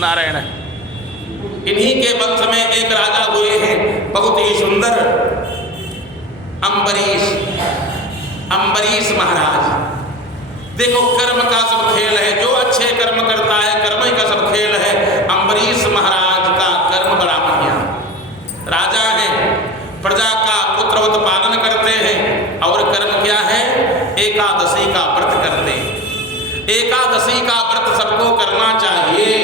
नारायण। इन्हीं के वंश में एक राजा हुए हैं बहुत ही सुंदर, अम्बरीश महाराज। देखो कर्म का सब खेल है, जो अच्छे कर्म करता है कर्म ही का सब खेल है। अम्बरीश महाराज का कर्म बड़ा बढ़िया, राजा है, प्रजा का पुत्रवत पालन करते हैं, और कर्म क्या है, एकादशी का व्रत करते हैं। एकादशी का व्रत सबको करना चाहिए।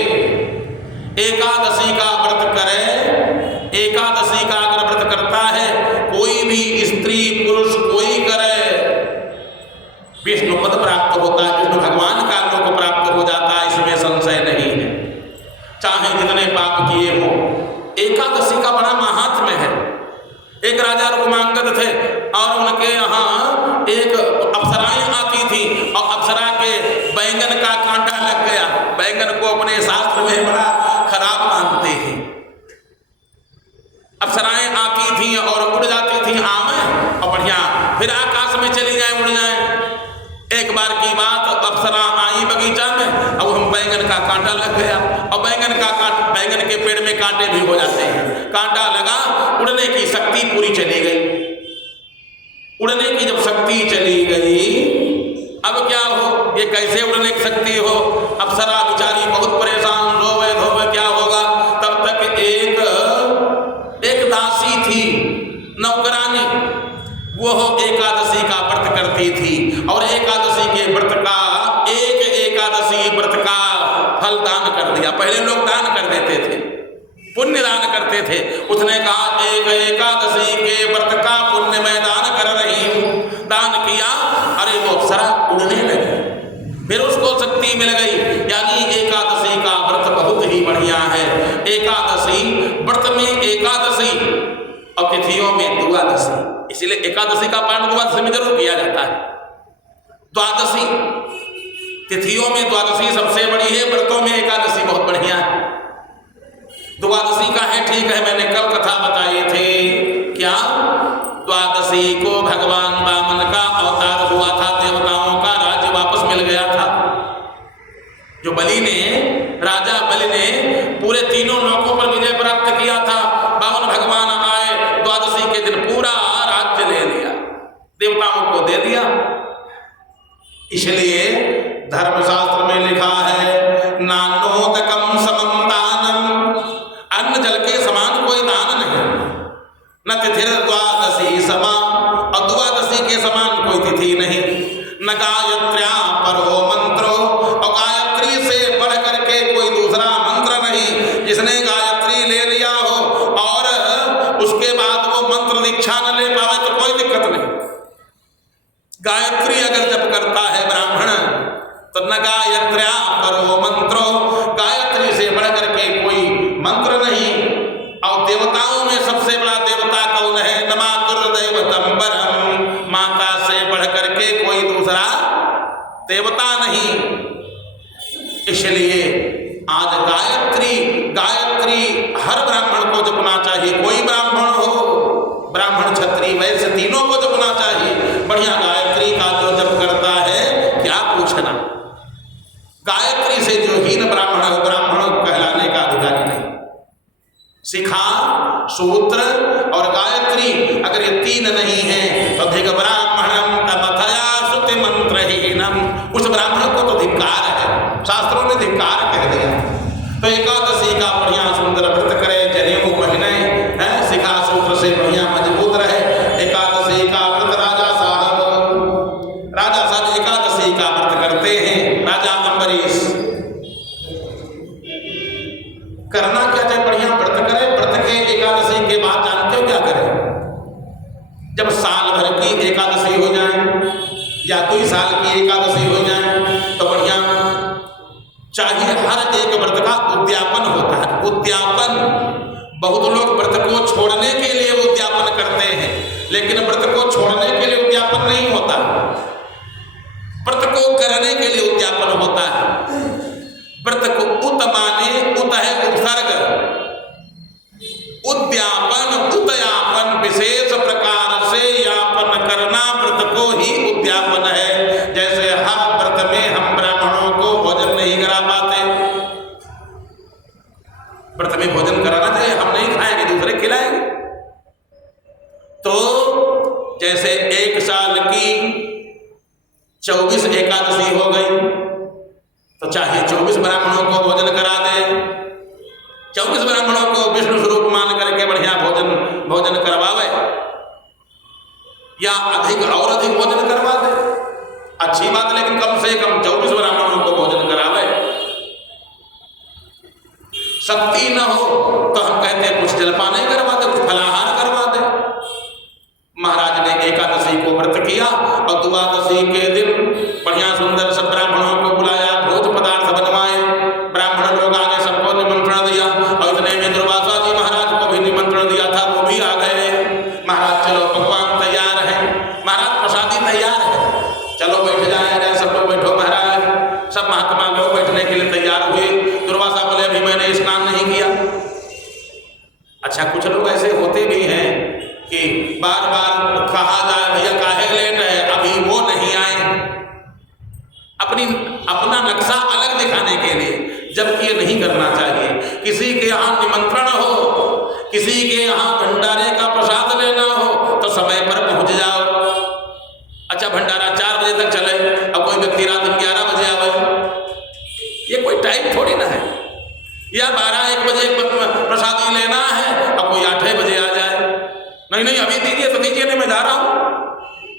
एकादशी का व्रत करे, एकादशी का अगर व्रत करता है कोई भी स्त्री पुरुष कोई करे, विष्णु पद प्राप्त होता है, विष्णु भगवान का लोक प्राप्त हो जाता है, इसमें संशय नहीं है, चाहे जितने पाप किए हो। एकादशी का बड़ा महात्म्य है। एक राजा रुक्मांगद थे और उनके यहाँ एक अप्सराएं आती थी और अप्सरा के बैंगन का कांटा लग गया। बैंगन को अपने शास्त्र में बड़ा खराब मानते हैं। अप्सराएं आती थी और उड़ जाती थी आम और बढ़िया, फिर आकाश में चली जाए, उड़ जाए। एक बार की बात, अप्सरा आई बगीचा में, अब हम बैंगन का कांटा लग गया और बैंगन के पेड़ में कांटे भी हो जाते हैं। कांटा लगा, उड़ने की शक्ति पूरी चली गई। उड़ने की जब शक्ति चली गई, अब क्या हो, ये कैसे उड़ने की शक्ति हो। अप्सरा बेचारी बहुत परेशान, रोवे धोवे क्या होगा। तब तक एक दासी थी, नौकरानी, वो एकादशी का व्रत करती थी और एकादशी के व्रत का एकादशी व्रत का फल दान कर दिया। पहले लोग दान कर देते थे, पुण्य दान करते थे। उसने कहा एक एकादशी के व्रत का पुण्य मैं दान कर रही हूँ। दान किया, अरे वो अप्सरा उड़ने लगी, फिर उसको शक्ति मिल गई। यानी एकादशी का व्रत बहुत ही बढ़िया है। एकादशी व्रत में एकादशी और तिथियों में द्वादशी, इसलिए एकादशी का पारण द्वादशी में जरूर किया जाता है। द्वादशी तिथियों में द्वादशी सबसे बड़ी है, व्रतों में एकादशी बहुत बढ़िया है। द्वादशी का है, ठीक है, मैंने कल कथा बताई थी। क्या द्वादशी को भगवान वामन का अवतार हुआ था, देवताओं का राज्य वापस मिल गया था। जो राजा बलि ने पूरे तीनों लोकों पर विजय प्राप्त किया था। वामन भगवान आए, द्वादशी के दिन पूरा राज्य ले लिया, देवताओं को दे दिया। इसलिए धर्मशास्त्र में लिखा है, नानोदकम समम दानम, अन्न जल के समान कोई दान नहीं। न तिथिर द्वादशी समा, और द्वादशी के समान कोई तिथि नहीं। न गायत्र्या परो मंत्रो, और गायत्री से बढ़ करके कोई दूसरा मंत्र नहीं। जिसने गायत्री ले लिया हो और उसके बाद वो मंत्र दीक्षा न ले पावे तो कोई दिक्कत नहीं। गायत्री अगर जप करता है ब्राह्मण तो न गायत्र्या परो मंत्रो, गायत्री से बढ़ करके कोई मंत्र नहीं। और देवताओं में सबसे बड़ा देवता कौन है? नमातुर्दैवतम परम, माता से बढ़ करके कोई दूसरा देवता नहीं। इसलिए आज गायत्री हर ब्राह्मण को जपना चाहिए। कोई ब्राह्मण हो, ब्राह्मण क्षत्रिय वैश्य तीनों को जपना चाहिए। बढ़िया गायत्री का जो जप करता है क्या पूछना। गायत्री से जो हीन ब्राह्मण है, ब्राह्मण कहलाने का अधिकारी नहीं। शिखा, सूत्र और गायत्री अगर ये तीन नहीं है तो धिक ब्राह्मणम तमथया श्रुति मंत्रहीनम, उस ब्राह्मण को तो धिक्कार है, शास्त्रों ने धिक्कार कह दिया। तो एकादशी का बढ़िया सुंदर व्रत करे, जनेऊ पहने, शिखा सूत्र से बढ़िया मजबूत रहे। एकादशी का व्रत राजा साहब एकादशी का व्रत करते हैं। राजा अम्बरीश करना क्या चाहिए? बढ़िया व्रत करे। व्रत के एकादशी के बाद जानते हो क्या करें? जब साल भर की एकादशी हो जाए या 2 साल की एकादशी हो जाए तो बढ़िया चाहिए। हर एक व्रत का उद्यापन होता है। उद्यापन, बहुत लोग व्रत को छोड़ने के लिए उद्यापन करते हैं, लेकिन व्रत को छोड़ने के लिए उद्यापन नहीं होता, व्रत को करने के लिए उद्यापन होता है। व्रत को उत माने, उत है उत्सर्ग, उद्यापन उतयापन, विशेष प्रकार से यापन करना व्रत को ही उद्यापन है। जैसे हर व्रत में हम ब्राह्मणों को भोजन नहीं करा पाते, जैसे 1 साल की 24 एकादशी हो गई तो चाहे 24 ब्राह्मणों को भोजन करा दे, 24 ब्राह्मणों को विष्णु स्वरूप मान करके बढ़िया भोजन करवावे, या अधिक और अधिक भोजन करवा दे, अच्छी बात, लेकिन कम से कम 24 ब्राह्मणों को भोजन करावे। शक्ति न हो तो हम कहते हैं कुछ जलपान ही करवा दे, कुछ फलाहार करवा दे। महाराज ने एकादशी को व्रत किया और द्वादशी के दिन बढ़िया सुंदर सब ब्राह्मणों को बुलाया, भोज पदार्थ बनवाए, ब्राह्मण लोग आगे सबको निमंत्रण दिया और इतने में दुर्वासा जी महाराज को भी निमंत्रण दिया था, वो भी आ गए। महाराज चलो पकवान तैयार है, महाराज प्रसादी तैयार है, चलो बैठ जाए, सब लोग बैठो महाराज। सब महात्मा लोग बैठने के लिए तैयार हुए। दुर्वासा बोले अभी मैंने स्नान नहीं किया। अच्छा, कुछ लोग ऐसे होते भी हैं कि बार बार कहा जाए भैया काहे लेट है, अभी वो नहीं आए, अपना नक्शा अलग दिखाने के लिए, जबकि ये नहीं करना चाहिए। किसी के यहाँ निमंत्रण हो, किसी के यहाँ भंडारे का प्रसाद लेना हो तो समय पर पहुंच जाओ। अच्छा, भंडारा 4 बजे तक चले, अब कोई व्यक्ति रात 11 बजे आवे, ये कोई टाइम थोड़ी ना है। या 12-1 बजे प्रसादी लेना है, अब कोई 8 बजे आ जाए, नहीं अभी दीजिए तो दीजिए, नहीं मैं जा रहा हूं,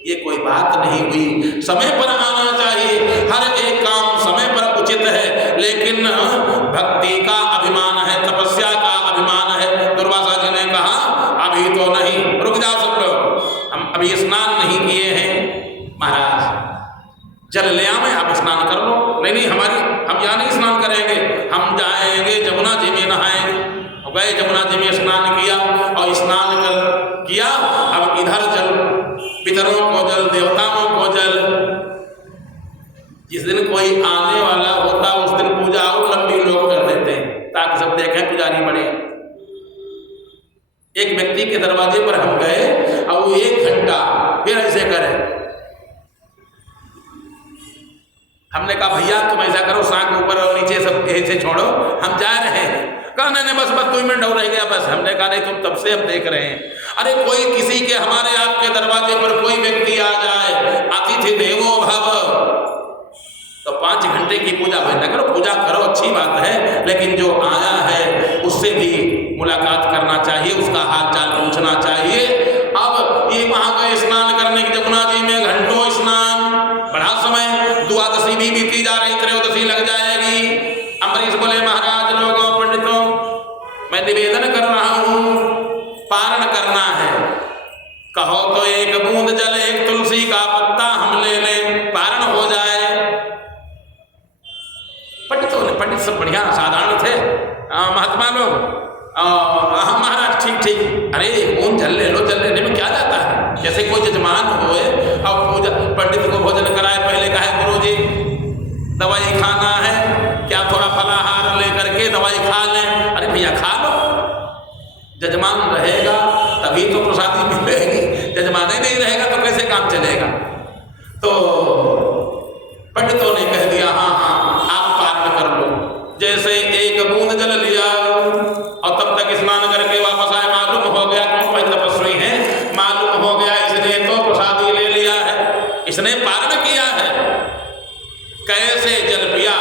ये कोई बात नहीं हुई। समय पर आना चाहिए, हर एक काम समय पर उचित है, लेकिन भक्ति का अभिमान है, तपस्या का अभिमान है। दुर्वासा जी ने कहा अभी तो नहीं, रुक जाओ सब लोग, हम अभी स्नान नहीं किए हैं। महाराज जल ले आवे, आप स्नान कर लो। नहीं हम यहाँ नहीं स्नान करेंगे, हम जाएंगे जमुना जी में नहाएंगे। गए जमुना जी में स्नान किया और स्नान किया, अब इधर जल, पितरों को जल, देवताओं को जल। जिस दिन कोई आने वाला होता उस दिन पूजा और लंबी लोग कर देते हैं ताकि सब देखें पुजारी बने। एक व्यक्ति के दरवाजे पर हम गए और वो 1 घंटा फिर ऐसे करे। हमने कहा भैया तुम ऐसा करो, सांख ऊपर और नीचे सब ऐसे छोड़ो, हम जा रहे हैं। कहा नहीं बस 2 मिनट और रह गया बस। हमने कहा नहीं, तुम तब से हम देख रहे हैं। अरे कोई किसी के हमारे आपके दरवाजे पर कोई व्यक्ति आ जाए, अतिथि देवो भव, तो 5 घंटे की पूजा भाई न करो, पूजा करो अच्छी बात है, लेकिन जो आया है उससे भी मुलाकात करना चाहिए, उसका हाल चाल पूछना चाहिए। अब ये वहां गए स्नान करने की जमुना जी में, घंटों स्नान, बड़ा समय, द्वादशी भी बीती जा रही, त्रयोदशी लग जाएगी। अम्बरीश बोले महाराज लोगों पंडितों मैं निवेदन कर रहा हूं, पारण करना है, कहो तो 1 बूंद जल 1 तुलसी का पत्ता हम ले लें, पारण हो जाए। पंडितों ने, पंडित सब बढ़िया साधारण थे, महात्मा लोग, महाराज ठीक, अरे 1 बूंद जल ले लो, जल लेने में क्या जाता है। जैसे कोई जजमान होए और पूजा पंडित को भोजन कराए, पहले कहे गुरु जी दवाई खाना है क्या, थोड़ा फलाहार लेकर के दवाई खा लें। अरे भैया खा लो, जजमान रहेगा तभी तो प्रसादी मिलेगी, जजमान ही नहीं रहेगा तो कैसे काम चलेगा। तो पंडितों ने कह दिया हाँ आप पारण कर लो। जैसे 1 बूंद जल लिया और तब तक स्नान करके वापस आए, मालूम हो गया कौन भाई तपस्वी है, मालूम हो गया इसने तो प्रसादी ले लिया है, इसने पारण किया है, कैसे जल पिया,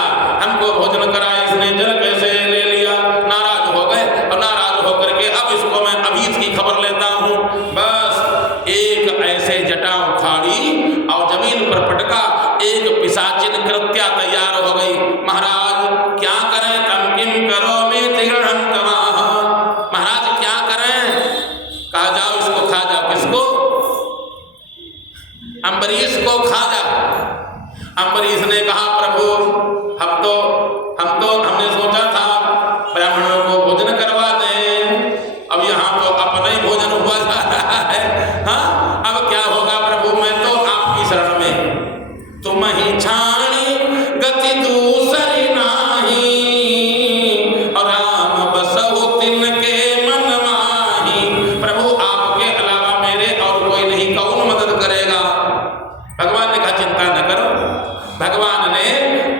हमको भोजन करा, इसने जल कैसे ले लिया। नाराज हो गए और नाराज होकर के अब इसको मैं अभी इसकी खबर लेता हूं। बस एक ऐसे जटा उखाड़ी और जमीन पर पटका, एक पिशाचिन कृत्या तैयार हो गई। महाराज क्या करें, तम किम करो में त्रिगृहं तमाह, महाराज क्या करें, कहा जाओ इसको खा जाओ। किसको? अम्बरीश को खा जाओ। अम्बरीश ने कहा प्रभु हमने सोचा था ब्राह्मणों को भोजन करवा दें, अब यहाँ तो अपना ही भोजन हुआ जा रहा है। हाँ अब क्या होगा प्रभु, मैं तो आपकी शरण में, तुम ही छाणी गति दूसरी नाही, और राम बसहु तिनके मन माही। प्रभु आपके अलावा मेरे और कोई नहीं, कौन मदद करेगा। भगवान ने कहा चिंता न करो। भगवान ने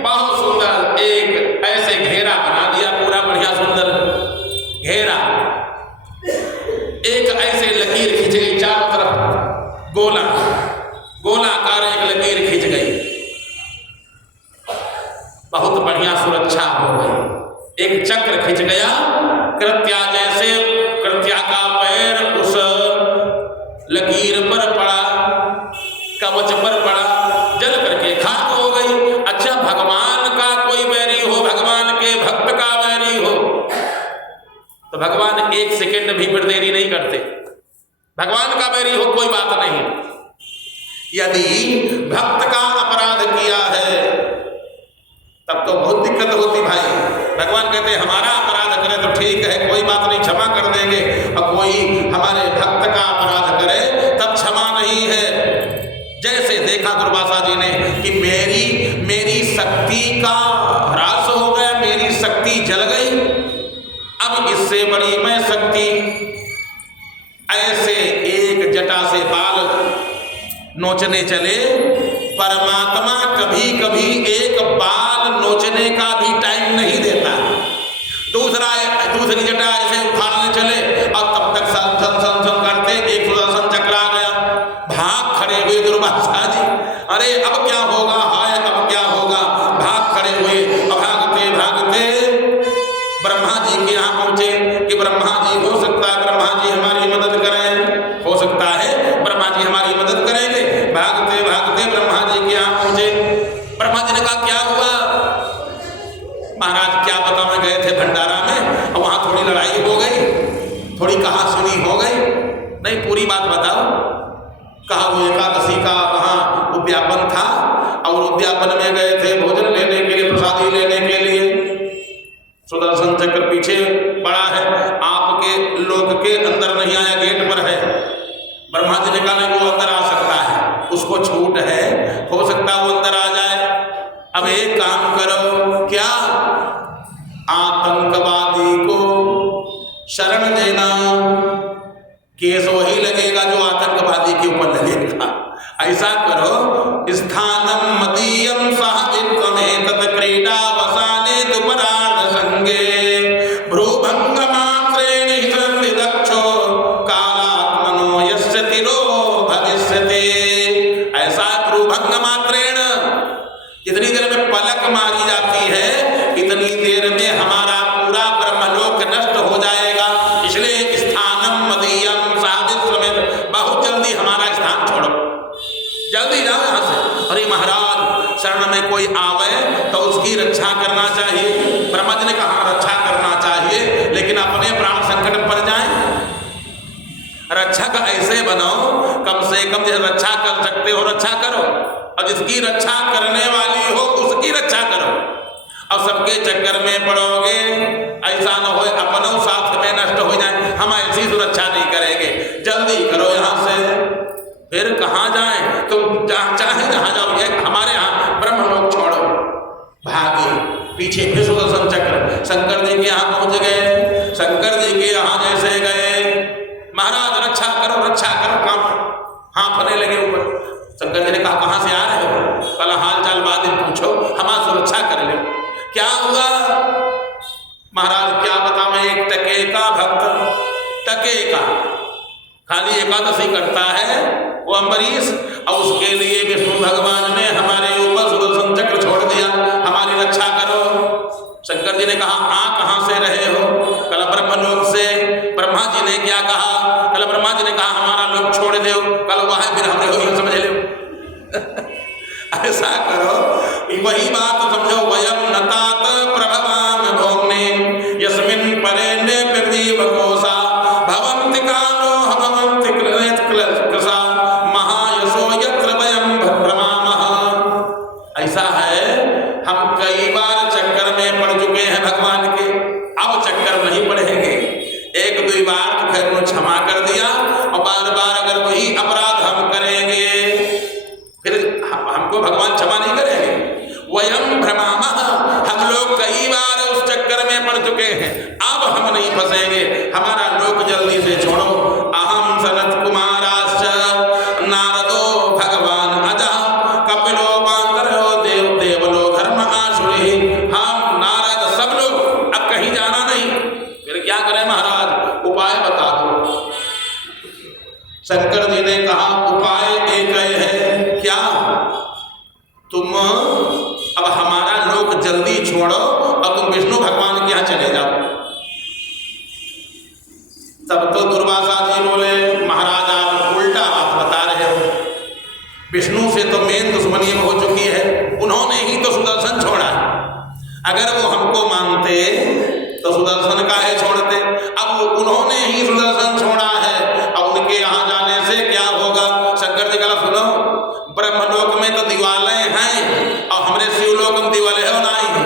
बहुत सुंदर एक ऐसे घेरा बना दिया गोलाकार एक लकीर खिंच गई, बहुत बढ़िया सुरक्षा हो गई। एक चक्र खिंच गया, कृत्या जैसे कृत्या का पैर उस लकीर पर पड़ा, कवच पर पड़ा, जल करके खाक हो गई। अच्छा, भगवान का कोई बैरी हो, भगवान के भक्त का बैरी हो, तो भगवान एक सेकंड भी फिर देरी नहीं करते। भगवान का बैरी हो कोई बात नहीं, यदि भक्त का अपराध किया है तब तो बहुत दिक्कत होती भाई। भगवान कहते हैं हमारा अपराध करे तो ठीक है, कोई बात नहीं, क्षमा कर देंगे, और कोई हमारे भक्त का अपराध करे तब क्षमा नहीं है। जैसे देखा दुर्वासा जी ने कि मेरी शक्ति का ह्रास हो गया, मेरी शक्ति जल गई, अब इससे बड़ी मैं शक्ति, ऐसे एक जटा से बाल नोचने चले। परमात्मा कभी कभी एक बाल नोचने का भी टाइम नहीं देता, दूसरी जटा ऐसे उखाड़ने चले और तब तक सन करते एक सुदर्शन चक्र आ गया, भाग खड़े हुए दुर्वासा जी, अरे अब क्या होगा, हाय अब क्या होगा, भाग खड़े हुए और भागते भागते ब्रह्मा जी के यहाँ पहुंचे कि ब्रह्मा जी हो सकता है ब्रह्मा जी हमारी मदद करें, हो सकता है ब्रह्मा जी हमारी मदद करेंगे। भागते भागते ब्रह्मा जी के यहाँ पहुंचे। ब्रह्मा जी ने कहा क्या हुआ? महाराज क्या पता, मैं गए थे भंडारा में और वहां थोड़ी लड़ाई हो गई, थोड़ी कहा सुनी हो गई। नहीं, पूरी बात बताओ। कहा वो एकादशी का वहां उद्यापन था और उद्यापन में गए थे भोजन लेने के लिए, प्रसादी लेने के लिए। सुदर्शन चक्र पीछे पड़ा है, आपके लोक के अंदर नहीं आया, गेट पर है। ब्रह्मा जी ने कहा नहीं, वो अंदर आ सकता है, उसको छूट है, हो सकता है वो अंदर आ जाए। अब एक काम करो, क्या आतंकवादी को शरण देना, केस वही लगेगा जो आतंकवादी के ऊपर लगेगा। ऐसा करो, स्थानम मदीयम सह इत्तमेतत् क्रीडा वसाने दुपरार्ध संगे भ्रूभंग मात्रेण हि संविदक्षो कालात्मनो यस्य तिरो भविष्यति। ऐसा भ्रूभंग मात्रेण, जितनी देर में पलक मारी जाती है इतनी देर में हमारा पूरा ब्रह्मलोक नष्ट हो जाएगा। इसलिए स्थानम मदीयम साधिस्वमेत, बहुत जल्दी हमारा स्थान छोड़ो, जल्दी जाओ यहाँ से। अरे महाराज, शरण में कोई आवे तो उसकी रक्षा करना चाहिए। ब्रह्मा जी ने कहा रक्षा करना चाहिए, लेकिन अपने प्राण संकट में पड़ जाए। रक्षक ऐसे बनो, कम से कम जो रक्षा कर सकते हो रक्षा करो, और जिसकी रक्षा करने वाली हो उसकी रक्षा करो। अब सबके चक्कर में पड़ोगे, ऐसा न हो अपनों साथ में नष्ट हो जाए। हम ऐसी सुरक्षा नहीं करेंगे, जल्दी करो यहाँ से। फिर कहाँ जाए? तुम चाहे जहाँ जाओ, ये हमारे यहाँ ब्रह्मलोक छोड़ो। भागे पीछे फिर सुदर्शन चक्र शंकर जी के यहाँ पहुँच गए। शंकर जी के यहाँ जैसे गए, महाराज रक्षा करो रक्षा करो, काम हाँफने लगे ऊपर। शंकर जी ने कहा कहाँ से आ रहे हो? कल हाल चाल बाद में पूछो, हमारा सुरक्षा कर ले। क्या हुआ? महाराज क्या बता, मैं एक टके का भक्त, टके का खाली एकादशी करता है वो अम्बरीश, और उसके लिए विष्णु भगवान ने हमारे ऊपर सुदर्शन चक्र छोड़ दिया, हमारी रक्षा करो। शंकर जी ने कहा आ कहाँ से रहे हो? कल ब्रह्मलोक से। ब्रह्मा जी ने क्या कहा? कल ब्रह्मा जी ने कहा हमारा लोक छोड़ दो, कल वह फिर हमने हो समझ लो। ऐसा करो, वही बात समझो, वयम नतात प्रभवाम भोग्ने यस्मिन् परेण्य प्रदीप कोसा भवन्ति कानो भवन्ति कृसा महायशो यत्र वयम भ्रमामः। ऐसा है, हम कई बार चक्कर में पड़ चुके हैं भगवान के, अब चक्कर नहीं पड़ेंगे। एक दो बार तो खैर उन्होंने क्षमा कर दिया, और बार बार अगर वही अपराध हम करेंगे फिर हमको भगवान क्षमा नहीं करेंगे। वयम भ्रमामः, हम लोग कई बार उस चक्कर में पड़ चुके हैं, अब हम नहीं फंसेंगे। हमारा लोक जल्दी से छोड़ो। अहम सनत कुमाराश्च नारदो भगवान अजः कपिलो पांतरो देव देवलो धर्म आशुरि। हम नारद सब लोग अब कहीं जाना नहीं, फिर क्या करें महाराज? उपाय बता दो। शंकर जी ने कहा उपाय विष्णु से तो मेन दुश्मनी हो चुकी है, उन्होंने ही तो सुदर्शन छोड़ा। अगर वो हमको मानते तो सुदर्शन का है छोड़ते। अब उन्होंने ही सुदर्शन छोड़ा है, अब उनके यहाँ जाने से क्या होगा? शंकर जी का सुनो, ब्रह्मलोक में तो दिवालय हैं और हमारे शिवलोक में दिवालय हो नहीं।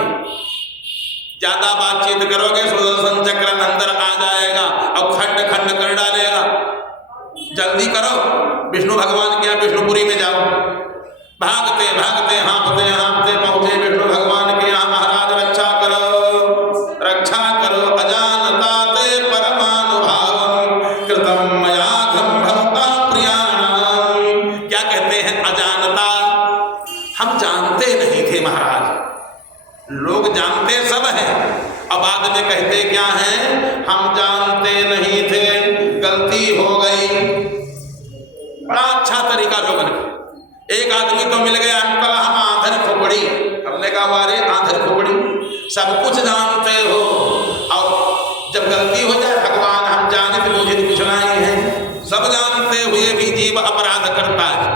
ज्यादा बातचीत करोगे सुदर्शन चक्र अंदर आ जाएगा और खंड खंड कर डालेगा। जल्दी करो, विष्णु भगवान के यहाँ विष्णुपुरी में जाओ। भागते भागते हाँफते हाँफते पहुंचे विष्णु भगवान के यहाँ। महाराज रक्षा करो, रक्षा करो, अजानता ते परमानुभावम कृतम मयाघम भवता प्रियाणाम। क्या कहते हैं? अजानता, हम जानते नहीं थे महाराज। लोग जानते सब है और बाद में कहते क्या है? हम जानते नहीं थे, गलती हो गई। बड़ा अच्छा तरीका लोगों ने। एक आदमी तो मिल गया, हम कहा हम आंधर खोपड़ी। हमने कहा वारे आंधर खोपड़ी, सब कुछ जानते हो और जब गलती हो जाए भगवान हम जाने तो मुझे कुछ नहीं है। सब जानते हुए भी जीव अपराध करता है,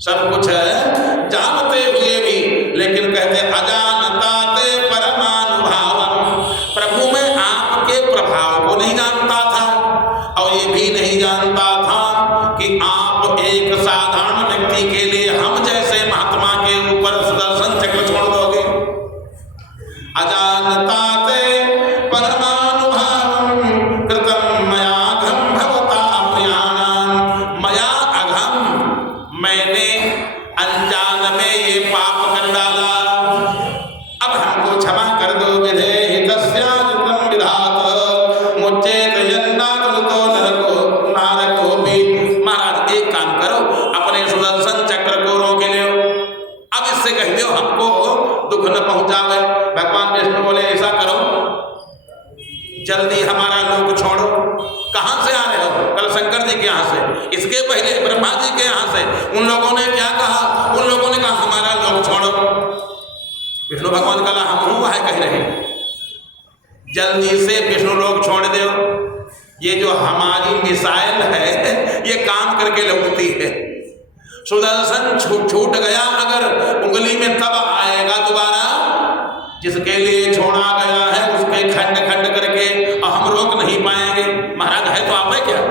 सब कुछ है जानते हुए भी, लेकिन कहते अजानता ते परमानुभावम। प्रभु में आपके प्रभाव को नहीं जानता था और ये भी नहीं जानता था कि आप एक साधारण व्यक्ति के लिए हम जैसे महात्मा के ऊपर सुदर्शन चक्र छोड़ दोगे। अजानता ते परमानुभावम कृतम मयाघम भवता प्रियाणाम। मया अघम, मैंने अनजान में ये पाप कर डाला, अब हमको क्षमा कर दो। विधेहि तस्याजितं विधात मुच्चेत यन्नातुतो नरको नारकोपि। महाराज एक काम करो, अपने सुदर्शन चक्र को रोक लो, अब इससे कह दो हमको दुख न पहुंचावे। भगवान विष्णु बोले ऐसा करो, जल्दी हमारा लोक छोड़ो। कहां से आ रहे हो? कल शंकर जी के यहाँ से, इसके पहले ब्रह्मा जी के यहाँ से। उन लोगों ने क्या कहा? उन लोगों ने कहा हमारा लोक छोड़ो। विष्णु भगवान कहा हम हुआ है कह रहे, जल्दी से विष्णु लोक छोड़ दो। ये जो हमारी मिसाइल है ये काम करके लौटती है। सुदर्शन छूट गया अगर उंगली में तब आएगा दोबारा, जिसके लिए छोड़ा गया है उसके खंड खंड करके, और हम रोक नहीं पाएंगे। महाराज है तो आप है क्या?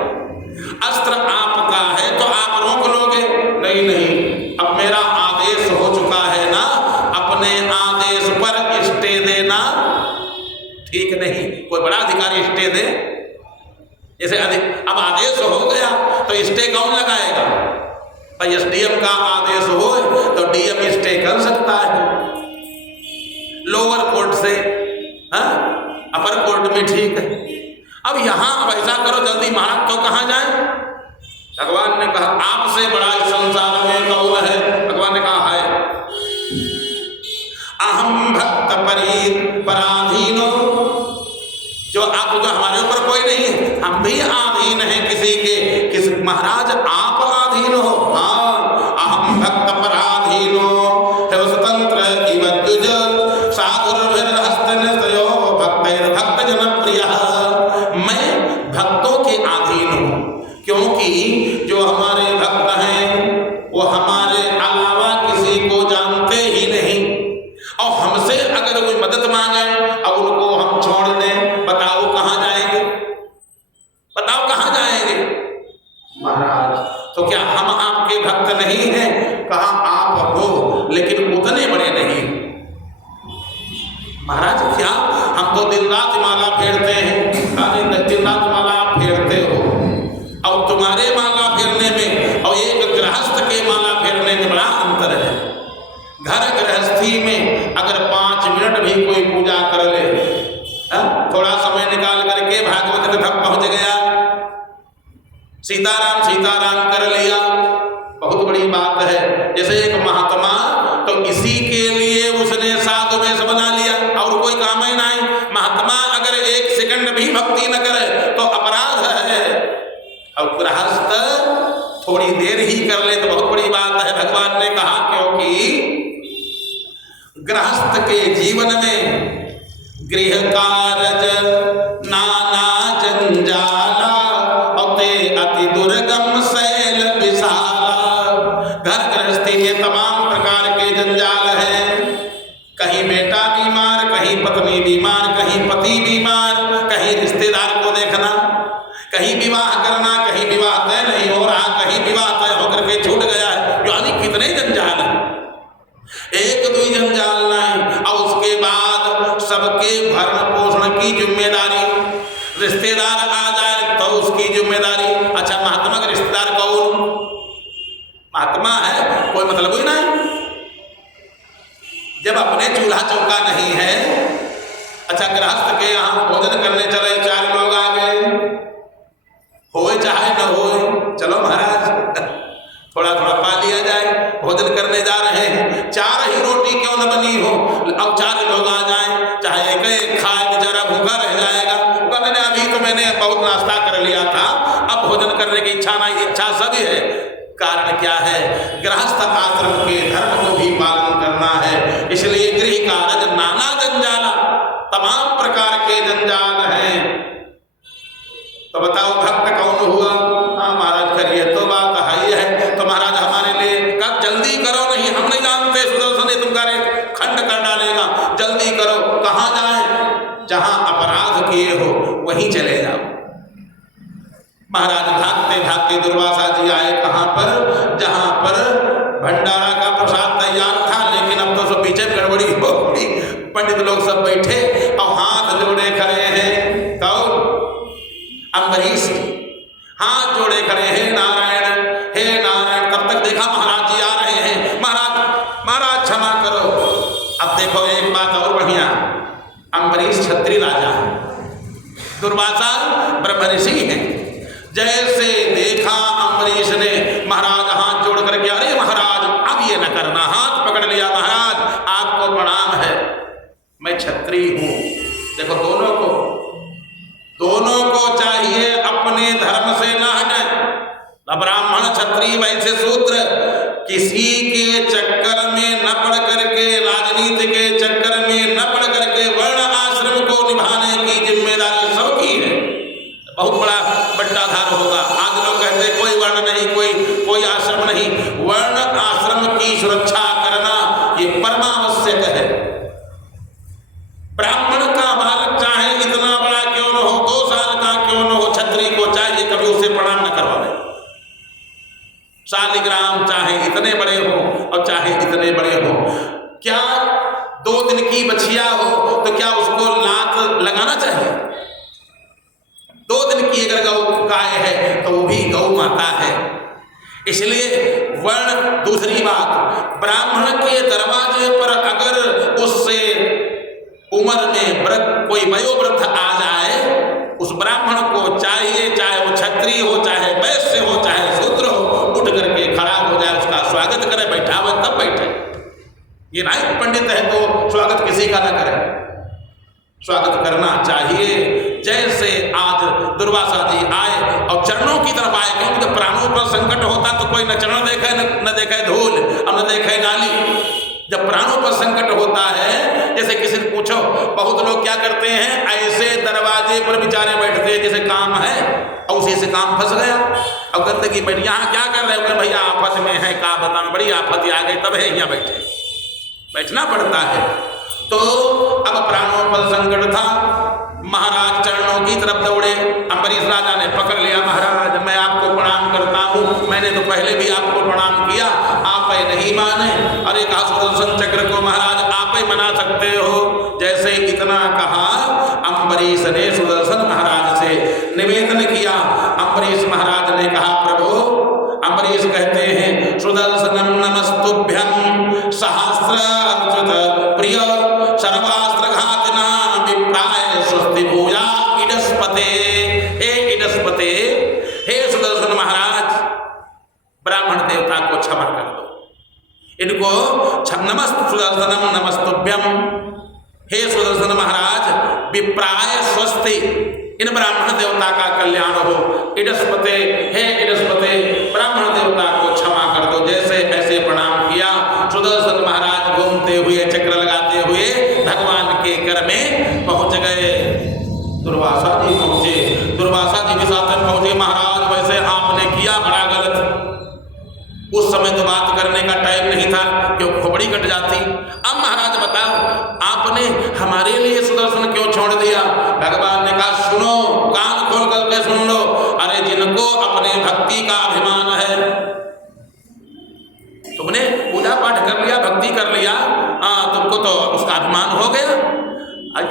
अस्त्र आपका है तो आप रोक लोगे? नहीं नहीं, अब मेरा आदेश हो चुका है ना, अपने आदेश पर स्टे देना ठीक नहीं। कोई बड़ा अधिकारी स्टे दे, जैसे अब आदेश हो गया तो स्टे कौन लगाएगा? भाई एसडीएम का आदेश हो तो डीएम स्टे कर सकता है लोअर कोर्ट से, अपर कोर्ट में ठीक है। अब यहां अब ऐसा करो जल्दी, महाराज तो कहां जाए? भगवान ने कहा आपसे बड़ा इस संसार में कौन है? भगवान ने कहा है अहम भक्त पराधीनो। जो आप जो हमारे ऊपर कोई नहीं है, हम भी आधीन हैं किसी के। किस महाराज आप आधीन हो? हाँ, अहम भक्त पराधीनो स्वतंत्र इव द्विज साधुर्भिर्हस्तनिस्तयो भक्त जनप्रिय। मैं भक्तों के अधीन हूँ, क्योंकि जो हमारे भक्त हैं वो हमारे अलावा किसी को जानते ही नहीं, और हमसे अगर कोई मदद मांगे और उनको हम छोड़ दें, बताओ कहाँ जाएंगे? बताओ कहाँ जाएंगे महाराज? तो क्या हम आपके भक्त नहीं हैं? कहा आप हो लेकिन उतने बड़े नहीं महाराज। क्या हम तो दिन रात माला फेरते हैं? दिन रात माला आप फेरते हो, और तुम्हारे माला फेरने में और एक गृहस्थ के माला फेरने में बड़ा अंतर है। घर गृहस्थी में अगर 5 मिनट भी कोई पूजा कर ले, थोड़ा समय निकाल करके भागवत के तक पहुंच गया, सीताराम सीताराम कर लिया, बहुत बड़ी बात है। जैसे एक महात्मा तो इसी के लिए उसने साधु वेश बना लिया और कोई काम ही नहीं। महात्मा अगर 1 सेकंड भी भक्ति न करे तो अपराध है, और गृहस्थ थोड़ी देर ही कर ले तो बहुत बड़ी बात है। भगवान ने कहा क्योंकि गृहस्थ के जीवन में गृह कारज नाना जंजाला, अति दुर्गम शैल विशाल। विवाह करना, कहीं विवाह तय नहीं हो रहा, कहीं विवाह तय होकर के छूट गया है, यानी कितने जंजाल है, एक दो जंजाल नहीं। और उसके बाद सबके भरण पोषण की जिम्मेदारी, रिश्तेदार आ जाए तो उसकी जिम्मेदारी। अच्छा, महात्मा का रिश्तेदार कौन? महात्मा है, कोई मतलब ही नहीं। जब अपने चूल्हा चौका नहीं है, अच्छा गृहस्थ के यहाँ भोजन करने चले, 4 लोग आ गए, होए चाहे न होए, चलो महाराज थोड़ा थोड़ा पा लिया जाए, भोजन करने जा रहे हैं, 4 ही रोटी क्यों न बनी हो, अब 4 लोग आ जाए, चाहे एक खाए बेचारा भूखा रह जाएगा, मैंने बहुत नाश्ता कर लिया था, अब भोजन करने की इच्छा नहीं, इच्छा सभी है। कारण क्या है? गृहस्थ आश्रम के धर्म को भी पालन करना है, इसलिए गृह कारज नाना जंजाला, तमाम प्रकार के जंजाल हैं। तो बताओ भक्त कौन हुआ? हाँ महाराज करिए, तो बात है तो महाराज हमारे लिए कब जल्दी करो, नहीं हम नहीं जानते सुदर्शन तुम्हारे खंड कर डालेगा, जल्दी करो। कहाँ जाए? जहां अपराध किए हो वहीं चले जाओ। महाराज भागते भागते दुर्वासा जी आए कहां पर? जहां पर भंडारा का प्रसाद तैयार था, लेकिन अब तो सब पीछे गड़बड़ी हो गई। पंडित लोग सब बैठे और हाथ जोड़े खड़े हैं। कौन? अम्बरीश हाथ जोड़े खड़े हैं, नारायण हे नारायण। तब तक देखा महाराज जी आ रहे हैं। महाराज क्षमा करो। अब देखो एक बात और बढ़िया, अम्बरीश क्षत्रिय राजा है, दुर्वासा ब्रह्म ऋषि है। जैसे देखा अम्बरीश ने महाराज हाथ जोड़ करके, अरे महाराज अब ये न करना, हाथ पकड़ लिया। महाराज आपको प्रणाम है, मैं क्षत्रिय हूं। देखो दोनों को चाहिए अपने धर्म से न हटे, न ब्राह्मण क्षत्रिय वैश्य शूद्र, किसी के चक्कर में न पड़ करके, राजनीति के चक्कर में न पड़ करके वर्ण आश्रम को निभाने की जिम्मेदारी सबकी है। बहुत बड़ा बट्टाधार होगा। आज लोग कहते हैं कोई वर्ण नहीं, कोई आश्रम नहीं। वर्ण आश्रम की सुरक्षा करना ये परमावश्यक है। ब्राह्मण का बालक चाहे इतना बड़ा क्यों न हो, 2 साल का क्यों न हो, क्षत्रिय को चाहिए कभी उससे प्रणाम न करवाए। शालिग्राम चाहे इतने बड़े हो और चाहे इतने बड़े हो, क्या 2 दिन की बछिया हो तो क्या उसको लात लगाना चाहिए? 2 दिन की अगर गौ गाय है तो वो भी गौ माता है। इसलिए वर्ण। दूसरी बात, ब्राह्मण के दरवाजे पर अगर उससे उम्र में कोई वयोवृद्ध आ जाए, उस ब्राह्मण को चाहिए, चाहे वो क्षत्रिय हो, चाहे वैश्य हो, चाहे शूद्र हो, उठ करके खड़ा हो जाए, उसका स्वागत करे। बैठा हुआ तब बैठे, ये नहीं पंडित है तो स्वागत किसी का ना करे, स्वागत करना चाहिए। जैसे आज दुर्वासा जी आए और चरणों की तरफ आए, क्योंकि जब प्राणों पर संकट होता तो कोई न चरण देखे, न देखे धूल और न देखे नाली। जब प्राणों पर संकट होता है, जैसे किसी से पूछो, बहुत लोग क्या करते हैं, ऐसे दरवाजे पर बेचारे बैठते हैं जैसे काम है और उसी से काम फंस गया। और कहते कि बैठ यहाँ क्या कर रहे हो? भैया आफत में है, का बताऊं, बड़ी आफत आ गई, तब है यहाँ बैठे, बैठना पड़ता है। तो अब प्राणों पर संकट था, महाराज चरणों की तरफ दौड़े। अम्बरीश राजा ने पकड़ लिया, महाराज मैं आपको प्रणाम करता हूँ, मैंने तो पहले भी आपको प्रणाम किया, आप नहीं माने। अरे कहा सुदर्शन चक्र को महाराज आप ही मना सकते हो। जैसे इतना कहा, अम्बरीश ने सुदर्शन महाराज से निवेदन किया। अम्बरीश महाराज ने कहा, प्रभु, अम्बरीश कहते हैं, सुदर्शनम नमस्तुभ्यं सहस्राच्युत प्रिय सर्वास्त्र घातिना विप्राय स्वस्ति भूया इडस्पते। हे इडस्पते, हे सुदर्शन महाराज, ब्राह्मण देवता को क्षमा कर दो, इनको नमस्त सुदर्शनम नमस्तुभ्यम। हे सुदर्शन महाराज, विप्राय स्वस्ति, इन ब्राह्मण देवता का कल्याण हो। इडस्पते, हे इडस्पते, ब्राह्मण देवता को क्षमा कर दो। जैसे ऐसे प्रणाम किया, सुदर्शन महाराज घूमते हुए, चक्र लगाते हुए भगवान के घर में पहुंच गए। दुर्वासा जी पहुंचे, दुर्वासा जी के साथ पहुंचे। महाराज वैसे आपने किया बड़ा गलत, उस समय तो बात करने का टाइम नहीं था, क्यों खोपड़ी कट जाती। अब महाराज बताओ, आपने हमारे लिए सुदर्शन क्यों छोड़ दिया? भगवान ने कहा, सुनो, कान खोल करके सुन लो। अरे जिनको अपने भक्ति का अभिमान है। तुमने पूजा पाठ कर लिया, भक्ति कर लिया, तुमको तो उसका अभिमान हो गया।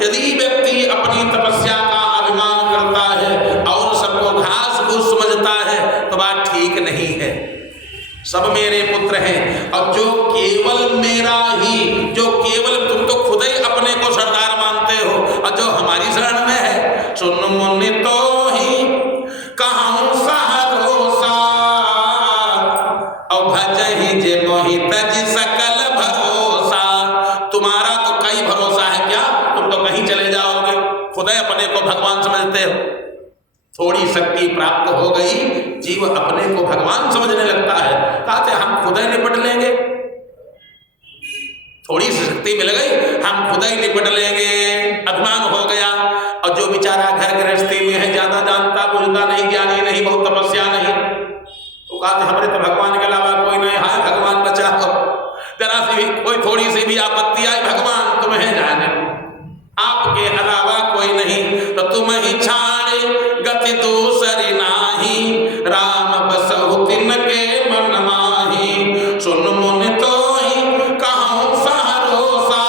यदि व्यक्ति अपनी तपस्या का अभिमान करता है और सबको घास फूस समझता है तो बात ठीक नहीं है। सब मेरे पुत्र हैं, और जो केवल मेरा ही, जो केवल, तुम तो खुद ही अपने को सरदार मानते हो, और जो हमारी शरण में है, सुन मुनि तो ही कहूं सहरोसा, और भजहि जे मोहि तज सकल भरोसा। तुम्हारा तो कई भरोसा है क्या? तुम तो कहीं चले जाओगे, खुद ही अपने को भगवान समझते हो। थोड़ी शक्ति प्राप्त हो गई, जीव अपने को भगवान समझने लगता है, कहते हम खुद ही निपट लेंगे। थोड़ी सी शक्ति मिल गई, हम खुद ही निपट लेंगे, अभिमान हो गया। और जो बेचारा घर गृहस्थी में है, ज्यादा जानता बुझता नहीं, ज्ञानी नहीं, बहुत तपस्या नहीं, तो कहते हमारे तो भगवान के अलावा कोई नहीं, हाय भगवान बचाओ। जरा सी भी कोई थोड़ी सी भी आपत्ति आई, भगवान तुम्हें जाने, आपके अलावा कोई नहीं, तो तुम ही छाड़े गति दूसरी नाही, राम बसहु तिनके मन माही। सुन मुनि तो ही कहूं सहरोसा,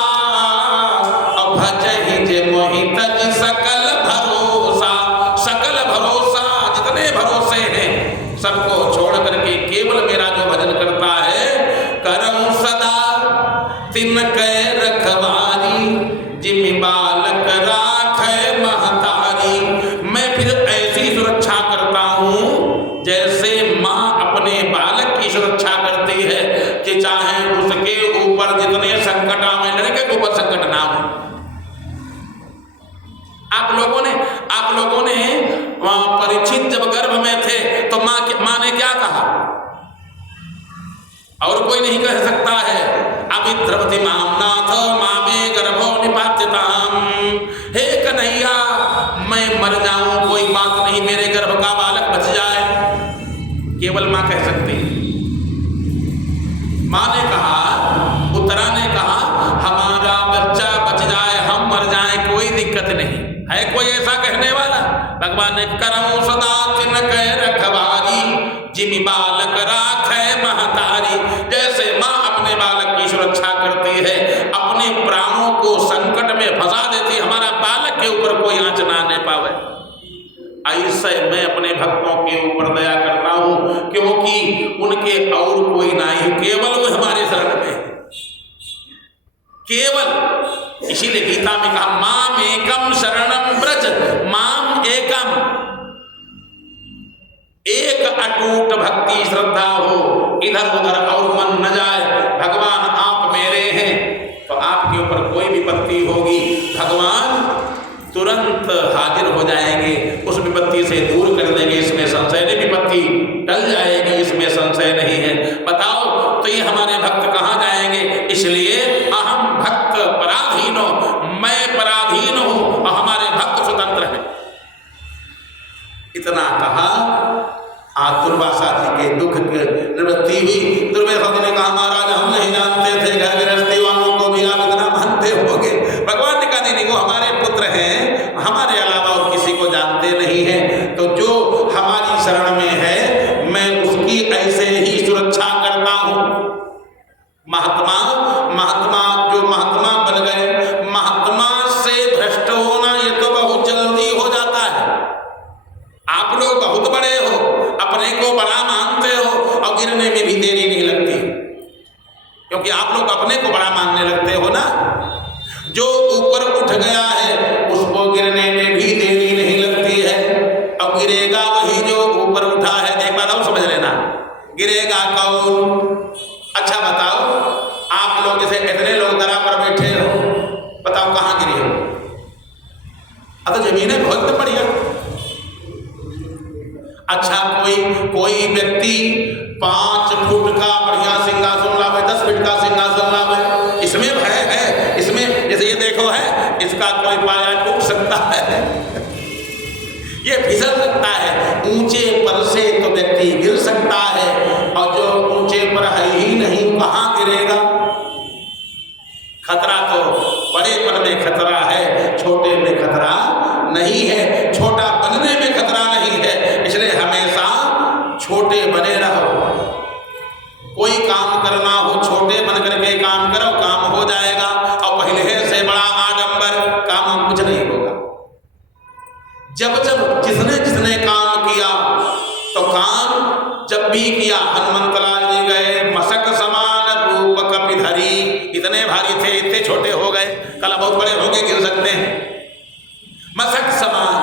अब भजहि जे मोहि तज सकल भरोसा। सकल भरोसा, जितने भरोसे हैं सबको छोड़ करके केवल मेरा जो भजन करता है, करऊं सदा तिनके रखवारी, जिमि बालक राखे महतारी। मैं फिर ऐसी सुरक्षा करता हूं जैसे माँ अपने बालक की सुरक्षा करती है, कि चाहे उसके ऊपर जितने संकट आए, लड़के के ऊपर संकट ना हो। आप लोगों ने परीक्षित जब गर्भ में थे तो माँ ने क्या कहा? और कोई नहीं कह सकता है, अभिद्रवति माम नाथ मामे गर्भो निपात्यताम। हे कन्हैया, मैं मर जाऊं कोई बात नहीं, मेरे गर्भ का बालक बच जाए, केवल मां कह सकती है। मां ने कहा, उत्तरा ने कहा, हमारा बच्चा बच जाए, हम मर जाए, कोई दिक्कत नहीं है। कोई ऐसा कहने वाला? भगवान ने करऊं सदा तिनके रखवारी, जिमि बालक राखे महतारी। जैसे माँ अपने बालक की सुरक्षा करती है, अपने प्राणों को संकट में फंसा देती, हमारा बालक के ऊपर कोई आंच ना आने पावे, ऐसे मैं अपने भक्तों के ऊपर दया करता हूं, क्योंकि उनके और कोई नहीं, केवल वो हमारे शरण में, केवल। इसीलिए गीता में कहा, माम एकम शरणम व्रज, माम एकम, एक अटूट भक्ति श्रद्धा हो, इधर उधर और मन न जाए। भगवान आप मेरे हैं, तो आपके ऊपर कोई विपत्ति होगी, भगवान तुरंत हाजिर हो जाएंगे, उस विपत्ति से दूर कर देंगे, इसमें संशय नहीं, विपत्ति टल जाएगी, इसमें संशय नहीं है। बताओ तो ये हमारे भक्त कहाँ जाएंगे? इसलिए अहम भक्त पराधीनो, मैं पराधीन हूं और हमारे भक्त स्वतंत्र हैं। इतना कहा, दुर्वासा जी के दुख की निवृत्ति हुई। दुर्वासा जी ने कहा, महाराज हम नहीं जानते थे, घर गृहस्थी वालों को भी आप इतना मानते होगे। भगवान ने कहा, नहीं, वो हमारे पुत्र हैं, हमारे अलावा और किसी को जानते नहीं है, तो जो हमारी शरण में है मैं उसकी ऐसे ही सुरक्षा करता हूं। महात्मा जो महात्मा बन गए, महात्मा से भ्रष्ट होना ये तो बहुत जल्दी हो जाता है। आप लोग बहुत बड़े हो, अपने को बड़ा मानते हो, और गिरने में भी देरी नहीं लगती, क्योंकि आप लोग अपने को बड़ा मानने लगते हो ना। जो ऊपर उठ गया है उसको गिरने में भी देरी नहीं लगती है। अब गिरेगा वही जो ऊपर उठा है। एक बात और समझ लेना, गिरेगा कौन? अच्छा बताओ, आप लोग जैसे इतने लोग दरा पर बैठे हो, बताओ कहाँ गिरे हो? अब तो जमीनें बहुत बढ़िया। अच्छा, कोई व्यक्ति 5 फुट का बढ़िया सिंहासन लावे, 10 फीट का सिंहासन लावे, इसमें भय है? इसमें जैसे ये देखो है, इसका कोई पाया टूट सकता है, ये फिसल सकता है, ऊंचे पर से तो व्यक्ति गिर सकता है, और जो ऊंचे पर है ही नहीं, कहाँ गिरेगा? खतरा तो बड़ेपन में खतरा है, छोटे में खतरा नहीं है, छोटा बनने में खतरा नहीं है। इसलिए हमेशा करना हो छोटे बन करके काम करो, काम हो जाएगा। और पहले से बड़ा आडंबर काम कुछ नहीं होगा। जब जब जिसने जिसने काम किया तो काम जब भी किया, हनुमंत लाल जी गए मशक समान रूप कपिधरी, इतने भारी थे इतने छोटे हो गए, कल बहुत बड़े होंगे गिर सकते हैं। मशक समान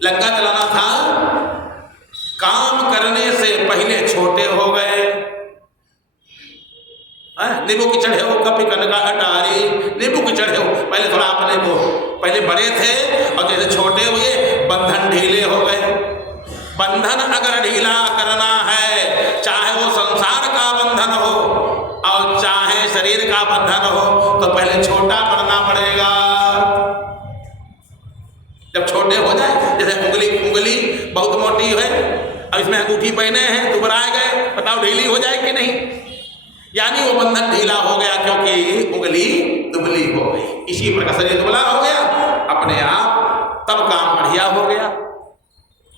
लंका चलाना था, काम करने से पहले छोटे हो गए। नींबू की चढ़े हो कपि कनका अटारी, नींबू की चढ़े हो, पहले थोड़ा अपने को पहले बड़े थे और जैसे छोटे हुए बंधन ढीले हो गए। बंधन अगर ढीला करना है, चाहे वो संसार का बंधन हो और चाहे शरीर का बंधन हो, तो पहले छोटा बनना पड़ेगा। जब छोटे हो जाए, जैसे उंगली बहुत मोटी है, अब इसमें अंगूठी पहने हैं, दुबराए गए, बताओ ढीली हो जाए कि नहीं? यानी वो बंधन ढीला हो गया क्योंकि उंगली दुबली हो गई। इसी प्रकार शरीर दुबला हो गया अपने आप, तब काम बढ़िया हो गया,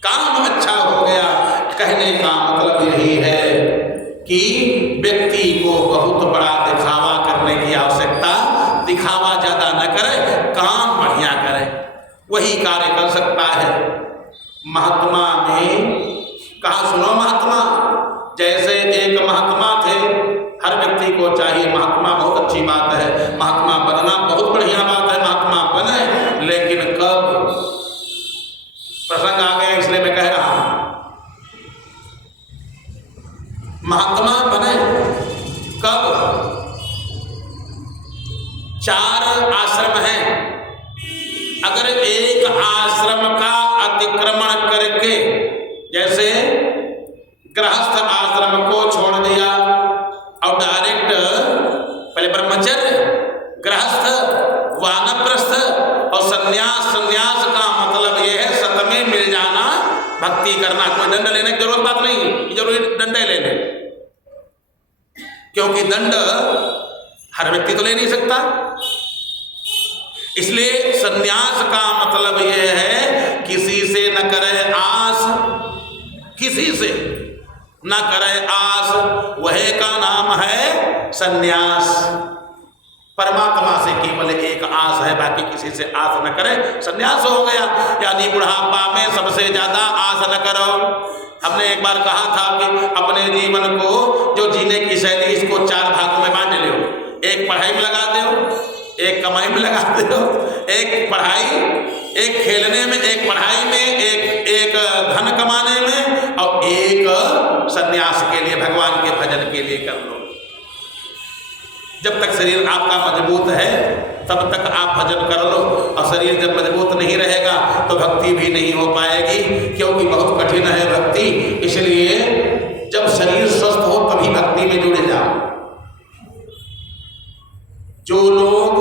काम अच्छा हो गया। कहने का मतलब यही है कि व्यक्ति को बहुत बड़ा दिखावा करने की आवश्यकता, दिखावा ज्यादा न करे, काम बढ़िया करे, वही कार्य कर सकता है। महात्मा में कहा, सुनो महात्मा, जैसे एक महात्मा थे, हर व्यक्ति को चाहिए महात्मा, बहुत अच्छी बात है, महात्मा बनना बहुत बढ़िया बात है, महात्मा बने, लेकिन कब? प्रसंग आ गया इसलिए मैं कह रहा हूं, महात्मा बने कब? 4 आश्रम हैं, अगर एक आश्रम का अतिक्रमण करके, जैसे गृहस्थ आश्रम को छोड़ दिया और डायरेक्ट पहले ब्रह्मचर्य, गृहस्थ, वानप्रस्थ और सन्यास। सन्यास का मतलब यह है सत में मिल जाना, भक्ति करना, कोई दंड लेने की जरूरत बात नहीं, जरूरी दंड ले ले, क्योंकि दंड हर व्यक्ति तो ले नहीं सकता। इसलिए सन्यास का मतलब यह है किसी से न करे आस, किसी से न करे आस, वह का नाम है सन्यास। परमात्मा से केवल एक आस है, बाकी किसी से आस न करे, सन्यास हो गया। यानी बुढ़ापा में सबसे ज्यादा आस न करो। हमने एक बार कहा था कि अपने जीवन को जो जीने की शैली, इसको 4 भागों में बांट लो। एक पढ़ाई में लगा दो, एक कमाई में लगा दो, एक पढ़ाई, एक खेलने में, एक पढ़ाई में, एक धन कमाने में, और एक सन्यास के लिए, भगवान के भजन के लिए कर लो। जब तक शरीर आपका मजबूत है तब तक आप भजन कर लो, और शरीर जब मजबूत नहीं रहेगा तो भक्ति भी नहीं हो पाएगी, क्योंकि बहुत कठिन है भक्ति। इसलिए जब शरीर स्वस्थ हो तभी भक्ति में जुड़े जाओ। जो लोग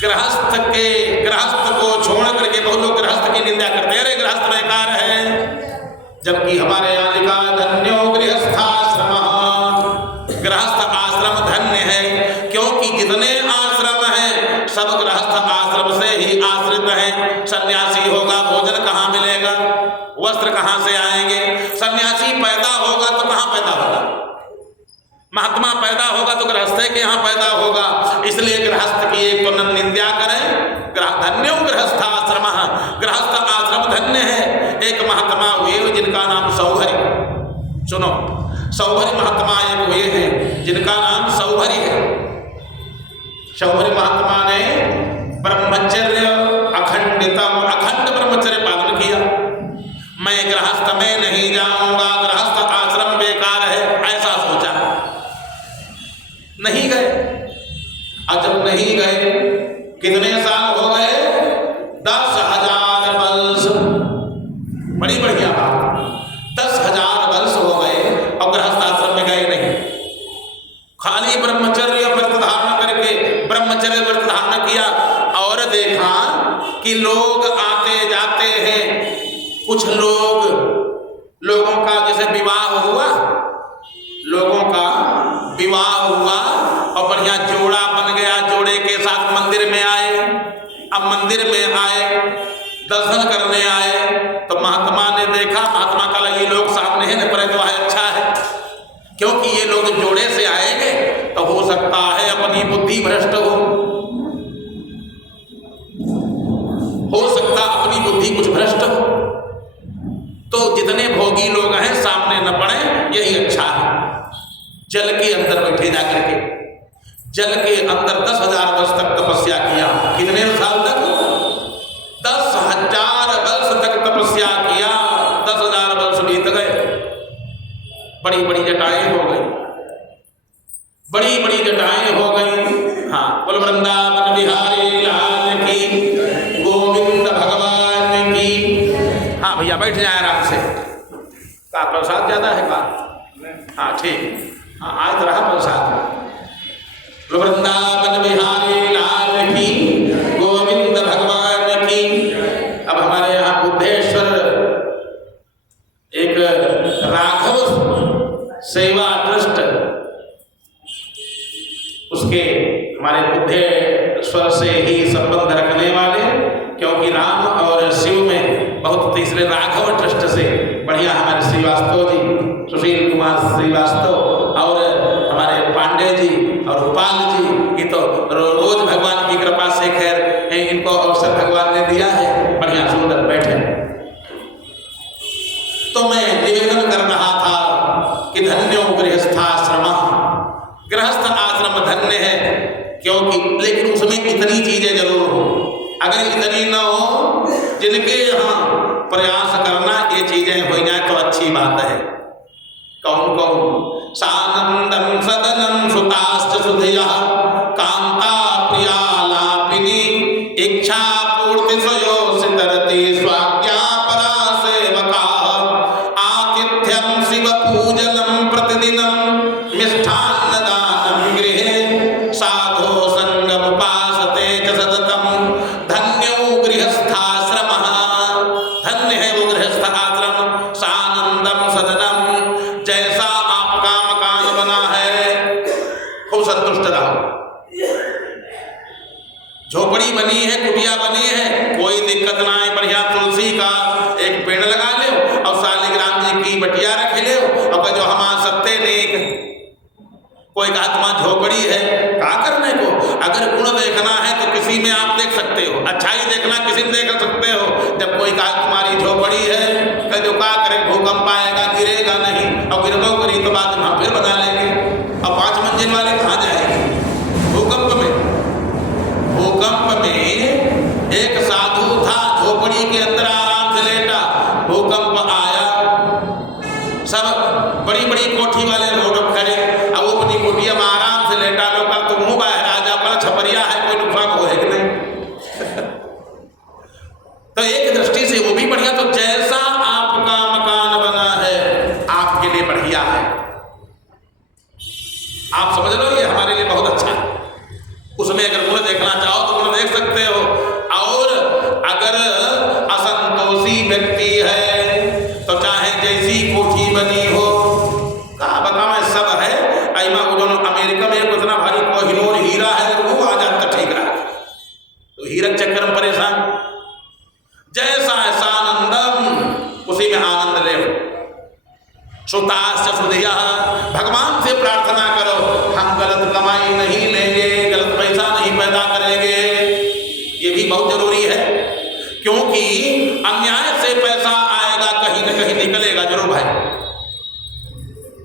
गृहस्थ को छोड़ करके, बहुत लोग गृहस्थ की निंदा करते हैं, अरे गृहस्थ बेकार है, जबकि हमारे यहाँ लिखा धन्यो गृहस्थाश्रम, गृहस्थ आश्रम धन्य है, क्योंकि जितने आश्रम हैं सब गृहस्थ आश्रम से ही आश्रित हैं। सन्यासी होगा भोजन कहाँ मिलेगा, वस्त्र कहाँ से आएंगे? सन्यासी पैदा होगा तो कहाँ पैदा होगा? महात्मा पैदा होगा तो गृहस्थ के यहाँ पैदा होगा। इसलिए गृहस्थ की एक तो निंदा करें, धन्यो गृहस्थाश्रम, गृहस्थ आश्रम धन्य है। एक महात्मा हुए जिनका नाम सौभरी, सुनो, सौभरी महात्मा एक हुए हैं जिनका नाम सौभरी है। सौभरी महात्मा ने ब्रह्मचर्य अखंड ब्रह्मचर्य पालन किया। मैं गृहस्थ में नहीं जाऊंगा, गृहस्थ आश्रम बेकार है, ऐसा सोचा, नहीं गए। और जब नहीं गए, कितने साल हो गए? 10,000 वर्ष, बड़ी बढ़िया बात, 10,000 वर्ष हो गए और गृहस्थ आश्रम में गए नहीं, खाली ब्रह्मचर्य व्रत धारण करके ब्रह्मचर्य व्रत धारण किया। और देखा कि लोग आते जाते हैं, कुछ लोगों का जैसे विवाह हुआ, लोगों का विवाह हुआ और बढ़िया जोड़ा बन गया, जोड़े के साथ मंदिर में आए। अब मंदिर में आए, दर्शन करने आए, तो महात्मा ने देखा, महात्मा का ये लोग सामने है न, पर तो है अच्छा क्योंकि ये लोग जोड़े से आएंगे तो हो सकता है अपनी बुद्धि भ्रष्ट हो सकता अपनी बुद्धि कुछ भ्रष्ट हो। तो जितने भोगी लोग हैं सामने न पड़े, यही अच्छा है। जल के अंदर बैठे जाकर के, जल के अंदर 10,000 वर्ष तक तपस्या किया। कितने साल तक? 10,000 वर्ष तक तपस्या किया। 10,000 वर्ष बीत गए, बड़ी बड़ी जटाएं हो गई, बड़ी बड़ी जटाएं हो गई। हाँ, बोल वृंदावन बिहारी लाल की, गोविंद भगवान की। हाँ भैया बैठ जाए आराम से। का प्रसाद ज्यादा है का? हाँ ठीक, हाँ आज रहा प्रसाद। वृंदावन बिहारी लाल की, गोविंद भगवान की। अब हमारे यहाँ बुद्धेश्वर एक राघव सेवा ट्रस्ट, उसके हमारे बुद्धेश्वर से ही संबंध रखने वाले, क्योंकि राम और शिव में बहुत, तीसरे राघव ट्रस्ट से बढ़िया हमारे श्रीवास्तव जी, सुशील कुमार श्रीवास्तव और हमारे पांडे जी और गोपाल जी, ये तो रोज भगवान की कृपा से खैर इनको अवसर भगवान ने दिया है, बढ़िया सुंदर बैठे। तो मैं निवेदन कर रहा था कि धन्यो गृहस्थाश्रम, गृहस्थ आश्रम धन्य है, क्योंकि लेकिन उसमें इतनी चीजें जरूर हो। अगर इतनी न हो, जिनके यहाँ प्रयास करना ये चीजें हो जाए तो अच्छी बात है। कौन कौन? सानंदम सदनम सुताश्च सुधियः कांता प्रियालापिनी इच्छा पूर्ति स्वयोषि तरति स्वाज्ञा परा सेवका आतिथ्यम शिव पूजनम प्रतिदिनम मिष्ठान्न दानम गृहे साधो संगम उपासते च सततम धन्यो गृहस्थाश्रमः। धन्य है वो गृहस्थ आश्रम। सानंदम सदनम, जैसा आपका मकान बना है खूब संतुष्ट रहो। झोपड़ी बनी है, कुटिया बनी है, कोई दिक्कत ना है, बढ़िया तुलसी का एक पेड़ लगा ले और शालिग्राम जी की बटिया रख ले और जो हमारा सत्य नेक। कोई कहा तुम्हारा झोपड़ी है, क्या करने को? अगर गुण देखना है तो किसी में आप देख सकते हो, अच्छाई देखना किसी में देख सकते हो। जब कोई कहा तुम्हारी झोपड़ी है, कह दो क्या करे, भूकंप आएगा, गिरेगा नहीं, और गिरबो करी तो बाद में हम फिर बना लेंगे। अब 5 मंजिल वाले कहाँ जाएंगे भूकंप में? भूकंप में एक साधु था, झोपड़ी के अंदर आराम से लेटा, भूकंप आया, सब बड़ी बड़ी कोठी वाले रोड खड़े, अब वो अपनी कोठिया में आराम से लेटा, लोग का तुम मुँह बाहर आ जा, बड़ा छपरिया है, कोई नुकसान हो है कि नहीं? तो एक दृष्टि से वो भी बढ़िया। तो जैसा आपका मकान बना है आपके लिए बढ़िया है, आप समझ लो ये हमारे लिए बहुत अच्छा है। उसमें अगर गुण देखना चाहो तो गुण देख सकते हो। और अगर असंतोषी व्यक्ति है तो चाहे जैसी कोठी बनी हो, कहा बताओ सब है, अमेरिका में इतना भारी कोहिनूर हीरा है, वो आ जाता ठीक है, तो हीरा चक्कर में परेशान। जैसा है सानंदम, उसी में आनंद ले। सुताश्च सुधियः, भगवान से प्रार्थना करो, हम गलत कमाई नहीं लेंगे, गलत पैसा नहीं पैदा करेंगे। ये भी बहुत जरूरी है, क्योंकि अन्याय से पैसा आएगा, कहीं न कहीं निकलेगा जरूर भाई।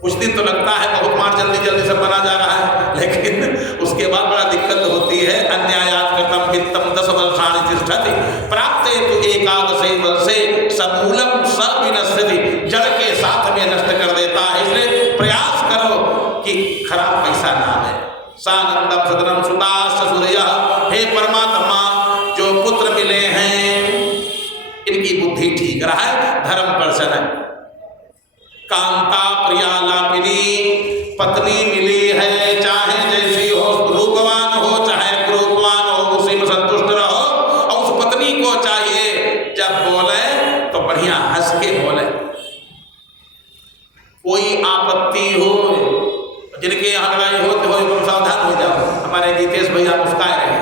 कुछ दिन तो लगता है बहुत मार जल्दी जल्दी सब बना जा रहा है, लेकिन उसके बाद बड़ा दिक्कत होती है। अन्यायात् कृतं वित्तं 10 वर्षाणि तिष्ठति प्राप्ते तु एकादशे वर्षे समूलं सविनश्यति, जड़ के साथ में नष्ट कर देता है। इसलिए प्रयास करो कि खराब पैसा ना आए। सानंदम सदनम सुताश्च सुधियः, हे परमात्मा जो पुत्र मिले हैं इनकी बुद्धि ठीक रहा है, धर्म पर्सन है। कांता प्रियालापिनी, पत्नी मिली है, चाहे जैसी हो, रूपवान हो चाहे क्रूपवान हो, उसी में संतुष्ट रहो। और उस पत्नी को चाहिए जब बोले तो बढ़िया हंस के बोले, कोई आपत्ति हो, जिनके यहाँ लड़ाई होती हो तुम सावधान हो जाओ। हमारे जितेश भैया मुस्काए रहे,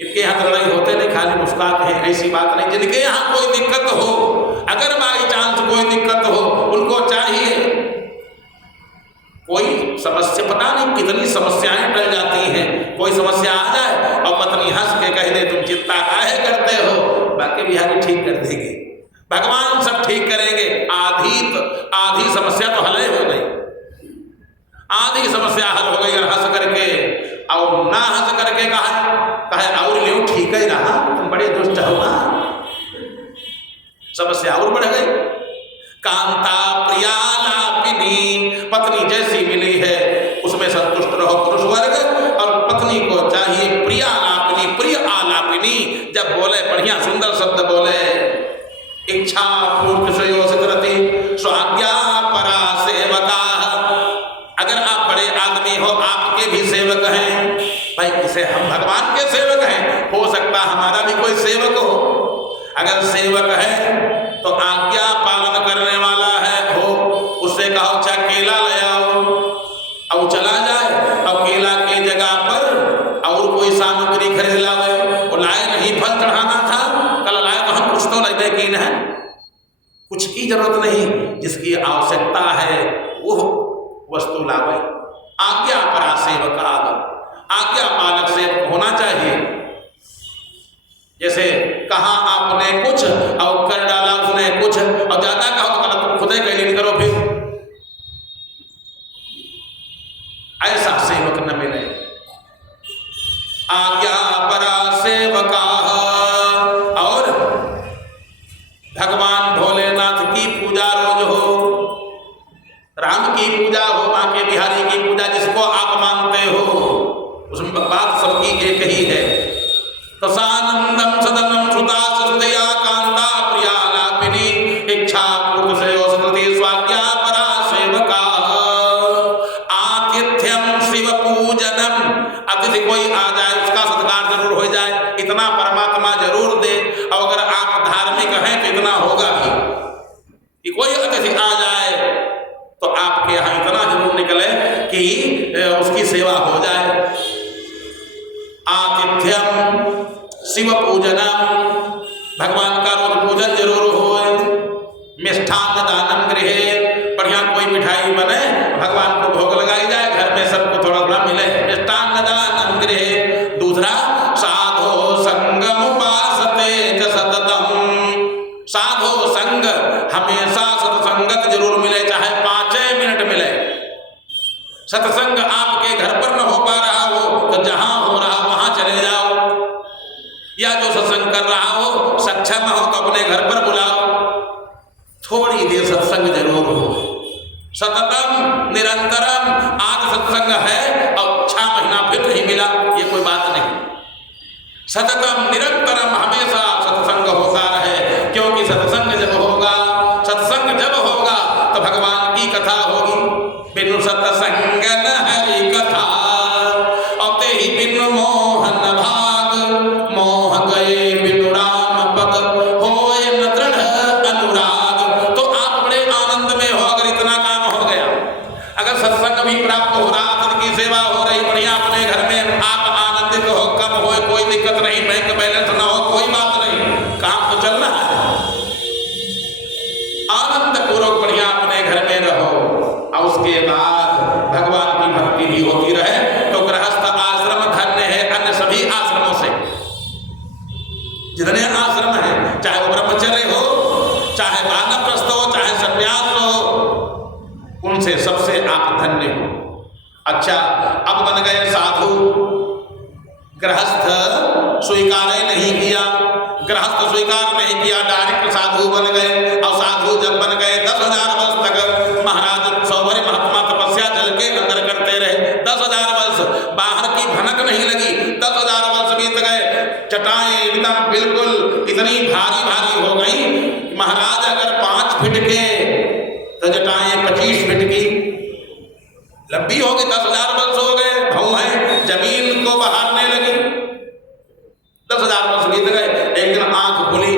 इनके यहाँ लड़ाई होते नहीं, खाली मुस्कान है, ऐसी बात नहीं। जिनके यहाँ कोई दिक्कत हो, अगर बाई चांस कोई दिक्कत हो, उनको चाहिए समस्याएं टल जाती हैं। कोई समस्या आ जाए और पत्नी हंस के कह दे तुम चिंता काहे करते हो, बाकी बिहारी ठीक कर देंगे, भगवान सब ठीक करेंगे। आधी समस्या तो हल हो गई, आधी समस्या हल हो गई। अगर हंस करके और ना हंस करके कहे और ले ठीक ही रहा, तुम बड़े दुष्ट हो ना, समस्या और बढ़ गई। कांता प्रिया लापिनी, पत्नी जैसी मिली है उसमें संतुष्ट रहो पुरुष वर्ग, और पत्नी को चाहिए प्रिया लापिनी, प्रिय आलापिनी। जब बोले बढ़िया सुंदर शब्द बोले, इच्छा पूर्ति सुयोषित रति स्वाज्ञा परा सेवका। अगर आप बड़े आदमी हो, आपके भी सेवक हैं भाई, इसे हम भगवान के सेवक हैं, हो सकता हमारा भी कोई सेवक हो। अगर सेवक है तो आज्ञा पालन करने वाला है हो, उससे कहो चाहे केला ले आओ और चला जाए, और केला की जगह पर और कोई सामग्री खरीद लावे, वो लाए नहीं, फल चढ़ाना था कल लाए तो हम कुछ तो लगे कि है, कुछ की जरूरत नहीं, जिसकी आवश्यकता है वो वस्तु लावे। आज्ञा परा सेवका, आज्ञा पालक सेवक होना चाहिए। जैसे कहा आपने कुछ और कर डाला उसने कुछ, और ज्यादा कहो तो गलत, तुम खुद ही कैलीन करो, फिर ऐसा सेवक न मिले। आज्ञा परा सेवका। और भगवान भोलेनाथ की पूजा रोज हो, राम की पूजा हो, माँ के बिहारी की पूजा, जिसको आप मानते हो, उसमें बात सबकी एक ही है। तसानंदम सदनम श्रुता श्रुतया कांता प्रिया लापिनी, इच्छा पूर्ति सुयोषित स्वाज्ञा परा सेवका। आतिथ्यम शिव पूजनम, अतिथि कोई आ जाए उसका सत्कार जरूर हो जाए, इतना परमात्मा जरूर दे। और अगर आप धार्मिक हैं तो इतना होगा भी कि कोई अतिथि आ जाए तो आपके यहाँ इतना जरूर निकले कि उसकी सेवा हो जाए। आतिथ्यम शिव पूजनम, भगवान का रोज पूजन जरूर हो। मिष्ठान्न दानम गृहे, बढ़िया कोई मिठाई बने भगवान को भोग लगाई जाए, घर में सबको थोड़ा थोड़ा मिले, मिष्ठान्न दानम गृहे। दूसरा साधो संगम उपासते च सततम, साधो संग, हमेशा सत्संगत जरूर मिले, चाहे 5 मिनट मिले। सत्संग आपके घर पर न हो पा रहा हो तो जहां हो रहा वहां चले जाओ, या जो सत्संग कर रहा हो सक्षम हो तो अपने घर पर बुलाओ, थोड़ी देर सत्संग जरूर हो। सततम निरंतरम, आज सत्संग है और 6 महीना फिर नहीं मिला, ये कोई बात नहीं। सततम निरंतरम हमेशा सत्संग होता रहे, क्योंकि सत्संग जब होगा, सत्संग जब होगा तो भगवान की कथा होगी। बिनु सत्संग न हरि कथा, और ते ही बिनु मोहन भाग, मोह गए बिनु राम पद, होए न दृढ़ अनुराग। तो आप बड़े आनंद में हो अगर इतना काम हो गया। अगर सत्संग भी प्राप्त हो रहा, पद की सेवा हो रही, बढ़िया अपने घर में आप आनंदित हो, कम हो कोई दिक्कत नहीं, बैंक बैलेंस ना हो कोई बात नहीं, काम तो चल रहा है। आनंद पूर्वक बढ़िया अपने घर में रहो, और उसके बाद भगवान की भक्ति भी होती रहे। तो गृहस्थ आश्रम धन्य है अन्य सभी आश्रमों से। जितने आश्रम हैं, चाहे वो ब्रह्मचर्य हो, चाहे वानप्रस्थ हो, चाहे सन्यास हो, उनसे सबसे आप धन्य हो। अच्छा, अब बन गए साधु। गृहस्थ स्वीकार नहीं किया, गृहस्थ स्वीकार नहीं किया, डायरेक्ट साधु बन गए। और साधु जब बन गए 10,000 वर्ष तक महाराज सौभरी महात्मा तपस्या जल के अंदर करते रहे। 10,000 वर्ष बाहर की भनक नहीं लगी, 10,000 वर्ष बीत गए। चटाएं एकदम बिल्कुल इतनी भारी भारी हो गई, महाराज अगर 5 फीट के तो चटाएं 25 फीट की लंबी हो गई। 10,000 वर्ष हो गए, भौहें जमीन को बहारने लगी। 10,000 वर्ष बीत गए। एक दिन आंख खुली,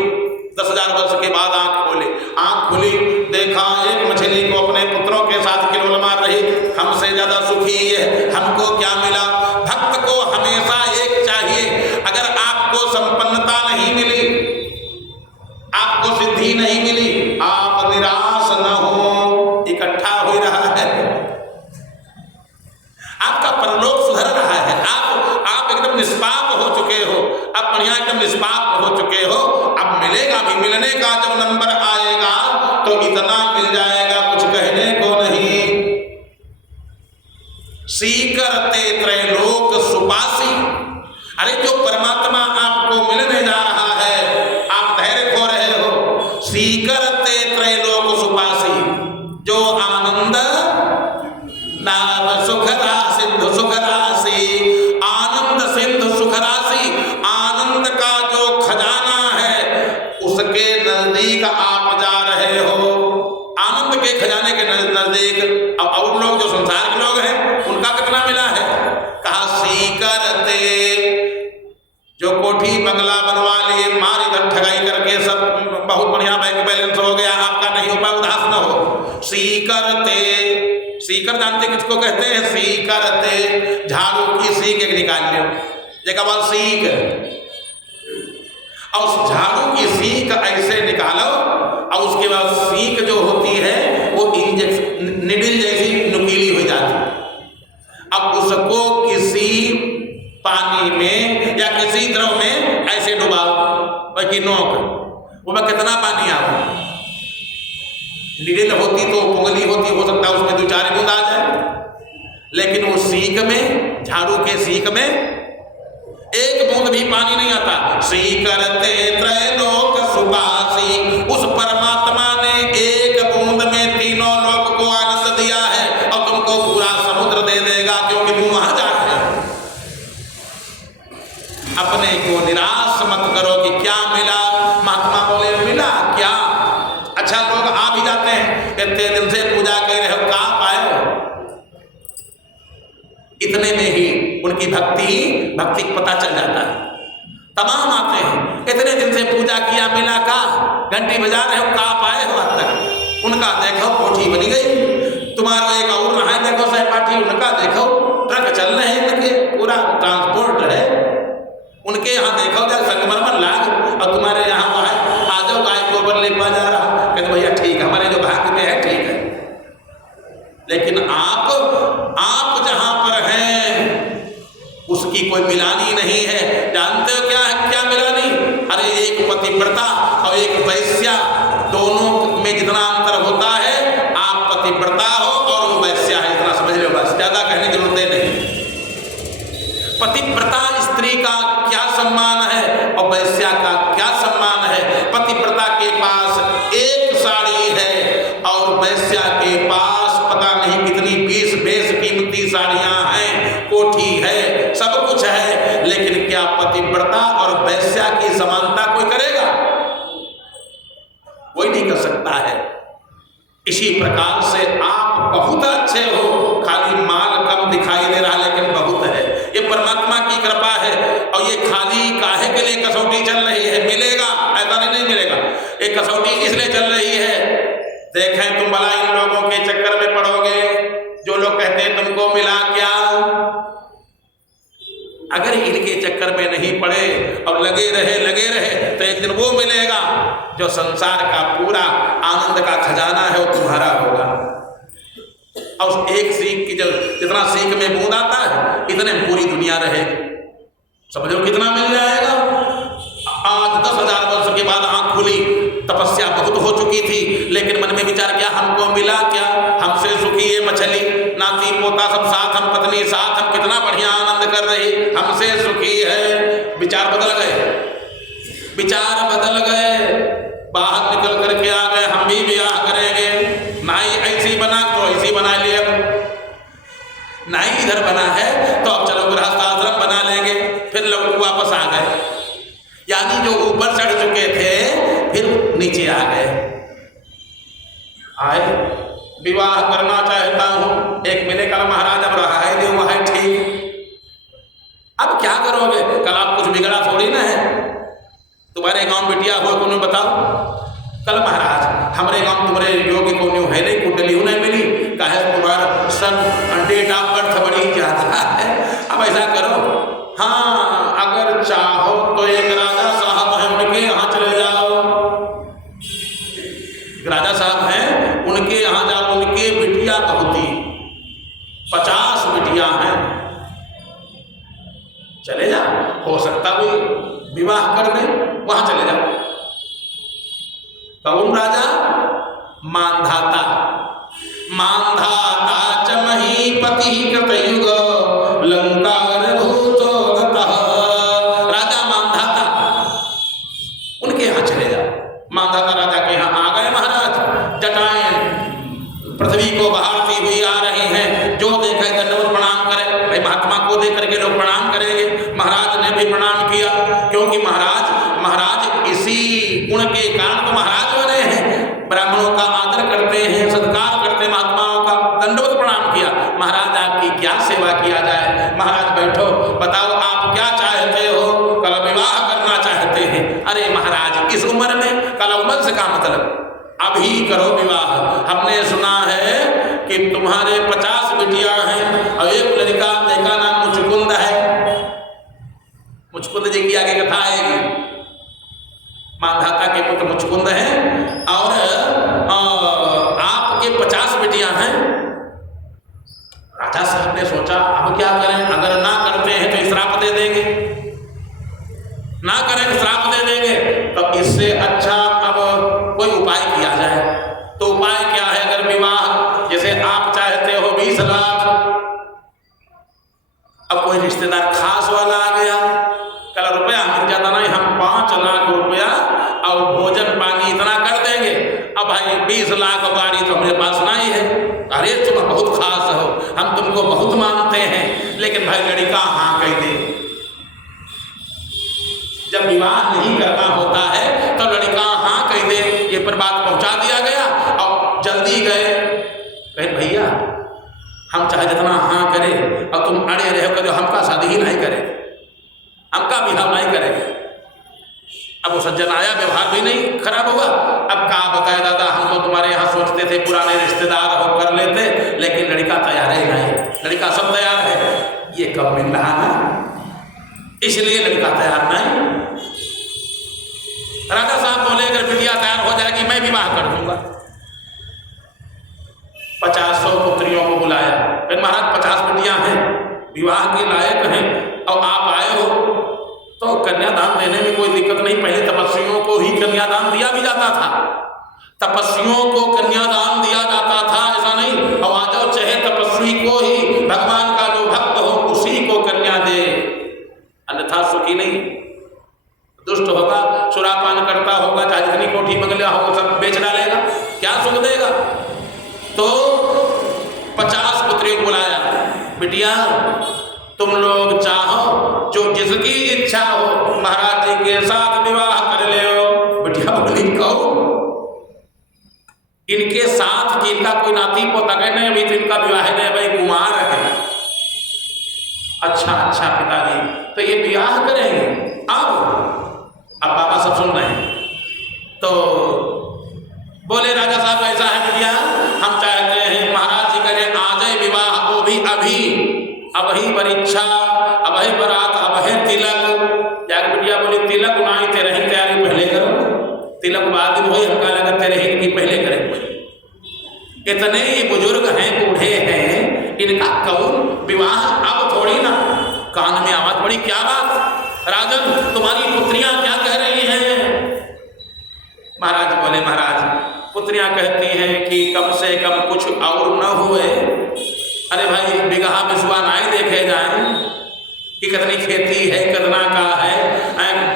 10,000 वर्ष के बाद आंख खोली। आंख खुली, देखा एक मछली को अपने पुत्रों के साथ किलोल मार रही, हमसे ज्यादा सुखी है, हमको क्या मिला। भक्त को हमेशा एक चाहिए। अगर आपको संपन्नता नहीं मिली, आपको सिद्धि नहीं मिली, आप निराश न हो। इकट्ठा हो रहा है, आपका परलोक सुधर रहा है, आप एकदम निष्पाप हो चुके हो, अब बढ़िया एकदम निष्पाप हो चुके हो, अब मिलेगा भी, मिलने का जब नंबर आएगा तो इतना मिल जाएगा कुछ कहने को नहीं। सीकरते त्रैलोक सुपासी, अरे जो परमात्मा आपको मिलने जा रहा है, आप धैर्य खो रहे हो। सीकरते त्रैलोक सुपासी, जो आनंद नाम सुखरा सिंधु सुखरासी, आनंद सिंधु सुखरासी, आनंद का जो खजाना है उसके नजदीक आप जा रहे हो, आनंद के खजाने के नजदीक। अब और लोग जो संसार के लोग हैं उनका कितना मिला है, कहा सीकरते, जो कोठी बंगला बनवा लिए, मार इधर ठगाई करके सब बहुत बढ़िया बैंक बैलेंस हो गया, आपका नहीं हो पाया, उदास न हो। सीकरते, सीकर जानते किसको कहते हैं, सीकरते, झाड़ू की सीक एक निकाल लो, देखा बात सीक, और उस झाड़ू की सीक ऐसे निकालो, और उसके बाद सीक जो होती है वो इंजेक्शन निडिल जैसी नुकीली हो जाती। अब उसको किसी पानी में या किसी द्रव में ऐसे डुबाओ, बाकी नोक, वो कितना पानी आओ, निडिल होती तो पुंगली होती, हो सकता है उसमें 2-4 बूंद आ जाए, लेकिन वो सीक में, झाड़ू के सीक में एक बूंद भी पानी नहीं आता। सीकरते त्रैलोक सुपासी, उस परमात्मा ने एक बूंद में तीनों लोक को आनंद दिया है, और तुमको पूरा समुद्र दे देगा, क्योंकि तुम वहां जा रहे हो। अपने को निराश मत करो कि क्या मिला, महात्मा बोले मिला क्या। अच्छा लोग आ भी जाते हैं, कितने दिन से पूजा कर रहे हो, कहाँ पाए हो, इतने में ही उनकी भक्ति पता चल जाता है। तमाम आते हैं, इतने दिन से पूजा किया, मिला का, घंटी बजा रहे हो, कहाँ पाए हो आज तक, उनका देखो कोठी बनी गई, तुम्हारा एक और रहा है देखो सहपाठी, उनका देखो ट्रक चल रहे हैं, उनके पूरा ट्रांसपोर्ट है, उनके यहाँ देखो जा संगमरमर लाग, और तुम्हारे यहाँ वो है, आ जाओ गाय गोबर ले जा रहा, कहते भैया ठीक, हमारे जो भाग्य में है ठीक है। लेकिन आप जहां पर हैं उसकी कोई मिलानी नहीं है। जानते हो क्या है, क्या मिलानी, अरे एक पतिव्रता और एक वैश्या, दोनों में जितना अंतर होता है, आप पतिव्रता हो और वो वैश्या है, इतना समझ लो बस, ज्यादा कहने की जरूरत नहीं। पतिव्रता स्त्री का क्या सम्मान है और वैश्या का क्या सम्मान है। पतिव्रता के पास एक साड़ी है और वैश्या के पास पता नहीं कितनी 20 बेशकीमती साड़ियां हैं, कोठी है, सब कुछ है, लेकिन क्या पतिव्रता और वैश्या की समानता कोई करेगा, कोई नहीं कर सकता है। इसी प्रकार से आप बहुत अच्छे हो, खाली माल कम दिखाई दे रहा लेकिन बहुत है, ये परमात्मा की कृपा है। और ये खाली काहे के लिए कसौटी चल रही है, मिलेगा ऐसा नहीं मिलेगा, ये कसौटी इसलिए चल रही है, देखें तुम भला इन लोगों के चक्कर में पड़ोगे जो लोग कहते हैं तुमको मिला क्या। अगर इनके चक्कर में नहीं पड़े और लगे रहे तो एक दिन वो मिलेगा जो संसार का पूरा आनंद का खजाना है, वो तुम्हारा होगा। और एक सीख की जो जितना सीख में बूंद आता है, इतने पूरी दुनिया रहेगी। समझो कितना मिल जाएगा। आज 10,000 वर्ष के बाद आंख खुली, तपस्या बहुत हो चुकी थी, लेकिन मन में विचार किया हमको मिला क्या, हमसे सुखी ये मछली, नाती पोता सब साथ, हम पत्नी साथ, हम कितना बढ़िया आनंद कर रही, हमसे सुखी है। विचार बदल गए, बाहर निकल करके आ गए, हम भी ब्याह करेंगे, नाई ऐसी बना तो ऐसी बना लिए, नाई इधर बना है तो अब चलो गृहस्थ आश्रम बना लेंगे, फिर लोग वापस आ गए। यानी जो ऊपर चढ़ चुके थे फिर नीचे आ गए। आए विवाह करना चाहता हूं, एक मिले कल महाराज अब रहा है जो वह है ठीक, अब क्या करोगे, कल आप कुछ बिगड़ा थोड़ी ना है, तुम्हारे गांव बिटिया हो को बताओ, कल महाराज हमारे गांव तुम्हारे योगी को न्यू है नहीं, कुंडली नहीं मिली, कहे तुम्हारा सन डेट ऑफ बर्थ बड़ी ज्यादा है, अब ऐसा करो, हाँ अगर चाहो तो एक राजा साहब है उनके यहाँ चले जाओ, राजा साहब हैं उनके यहाँ जाओ, उनके बिटिया बहुती 50 बिटिया हैं, विवाह कर दे, वहां चले जाओ। कौन राजा? मांधाता। मांधाता च महीपति कृतयुग लंकार भूतो गतः। राजा मांधाता, उनके यहाँ चले जाओ। मांधाता राजा के यहाँ आ गए महाराज। जटाएं पृथ्वी को बहारती हुई आ रही हैं। जो देखे दंडवत प्रणाम करे। भाई महात्मा को देख करके लोग प्रणाम करेंगे। महाराज ने भी प्रणाम किया, क्योंकि महाराज इसी गुण के कारण तो महाराज बने हैं। ब्राह्मणों का आदर करते हैं, सत्कार करते हैं, महात्माओं का दंडवत प्रणाम किया। महाराज आपकी क्या सेवा किया जाए? महाराज बैठो, बताओ आप क्या चाहते हो? कल विवाह करना चाहते हैं। अरे महाराज इस उम्र में कल उम्र से का मतलब, अभी करो विवाह। हमने सुना है कि तुम्हारे 50 बिटियां हैं और एक लड़का जिसका नाम मुचकुंद है। मुचकुंद जी की आगे कथा आएगी। मांधाता के पुत्र मुचकुंद हैं और आपके 50 बिटियां हैं। राजा साहब ने सोचा अब क्या करें? अगर ना करते हैं तो श्राप दे देंगे, ना करें श्राप दे देंगे, तो इससे अच्छा अब कोई उपाय किया जाए। तो उपाय क्या है? अगर विवाह जैसे आप चाहते हो 20 लाख, अब कोई रिश्तेदार खास वाला आ गया, कल रुपया मिल जाता नहीं, हम 5 लाख रुपया और भोजन पानी इतना कर देंगे। अब भाई 20 लाख गाड़ी तो हमारे पास नहीं है। अरे तुम बहुत खास हो, हम तुमको बहुत मानते हैं, लेकिन भाई लड़का हाँ कह दे। जब विवाह नहीं करना होता है तो लड़का हाँ कह दे। ये पर बात पहुंचा दिया गया और जल्दी गए। कहे भैया हम चाहे जितना हाँ करें और तुम अड़े रहे हो, हमका शादी ही नहीं करे, हमका विवाह नहीं करेंगे। अब वो सज्जन आया, व्यवहार भी नहीं खराब होगा। अब कहा बताया दादा, हम तो तुम्हारे यहाँ सोचते थे पुराने रिश्तेदार हो कर लेते, लेकिन लड़का तैयार ही नहीं। लड़का सब तैयार है, ये कब मिल रहा ना, इसलिए लड़का तैयार नहीं। राजा साहब बोले अगर बिटिया तैयार हो जाएगी मैं विवाह कर दूंगा। 50 पुत्रियों को बुलाया। फिर महाराज 50 बिटियां हैं, विवाह के लायक हैं और आप आए हो तो कन्यादान देने में कोई दिक्कत नहीं। पहले तपस्वियों को ही कन्यादान दिया भी जाता था। तपस्वियों को कन्यादान दिया जाता था, ऐसा नहीं अब आ जाओ चाहे तपस्वी को ही, भगवान का जो भक्त हो उसी को कन्या दे, अन्यथा सुखी नहीं। दुष्ट होगा, सुरापान करता होगा, चाहे जितनी कोठी बंगला होगा सब बेच डालेगा, क्या सुख देगा? तो 50 पुत्रियों को बुलाया। बिटिया तुम लोग चाहो जो जिसकी इच्छा हो महाराज जी के साथ विवाह कर ले। बिटिया बोली कहो इनके साथ कि इनका कोई नाती पोता नहीं, अभी तो इनका विवाह नहीं, भाई कुमार है। अच्छा अच्छा पिताजी, तो ये विवाह करेंगे? अब पापा सब सुन रहे हैं। तो बोले राजा साहब ऐसा है बिटिया, हम चाहते हैं महाराज जी करें आ जाए विवाह, वो भी अभी परीक्षा, अभी बरात, अभी तिलक। यार बिटिया बोली तिलक नहीं, तेरे ही तैयारी पहले करो, तिलक बाद में वही हमका लगा तेरे ही की पहले करें। इतने ये बुजुर्ग हैं, बूढ़े हैं, इनका कौन विवाह अब थोड़ी ना। कान में आवाज पड़ी, क्या बात राजन तुम्हारी पुत्रियां क्या कह रही हैं? महाराज बोले महाराज पुत्रियां कहती हैं कि कम से कम कुछ और न हुए। अरे भाई बिगहा बिस्वा नहीं देखे जाए कि कितनी खेती है, कितना का है,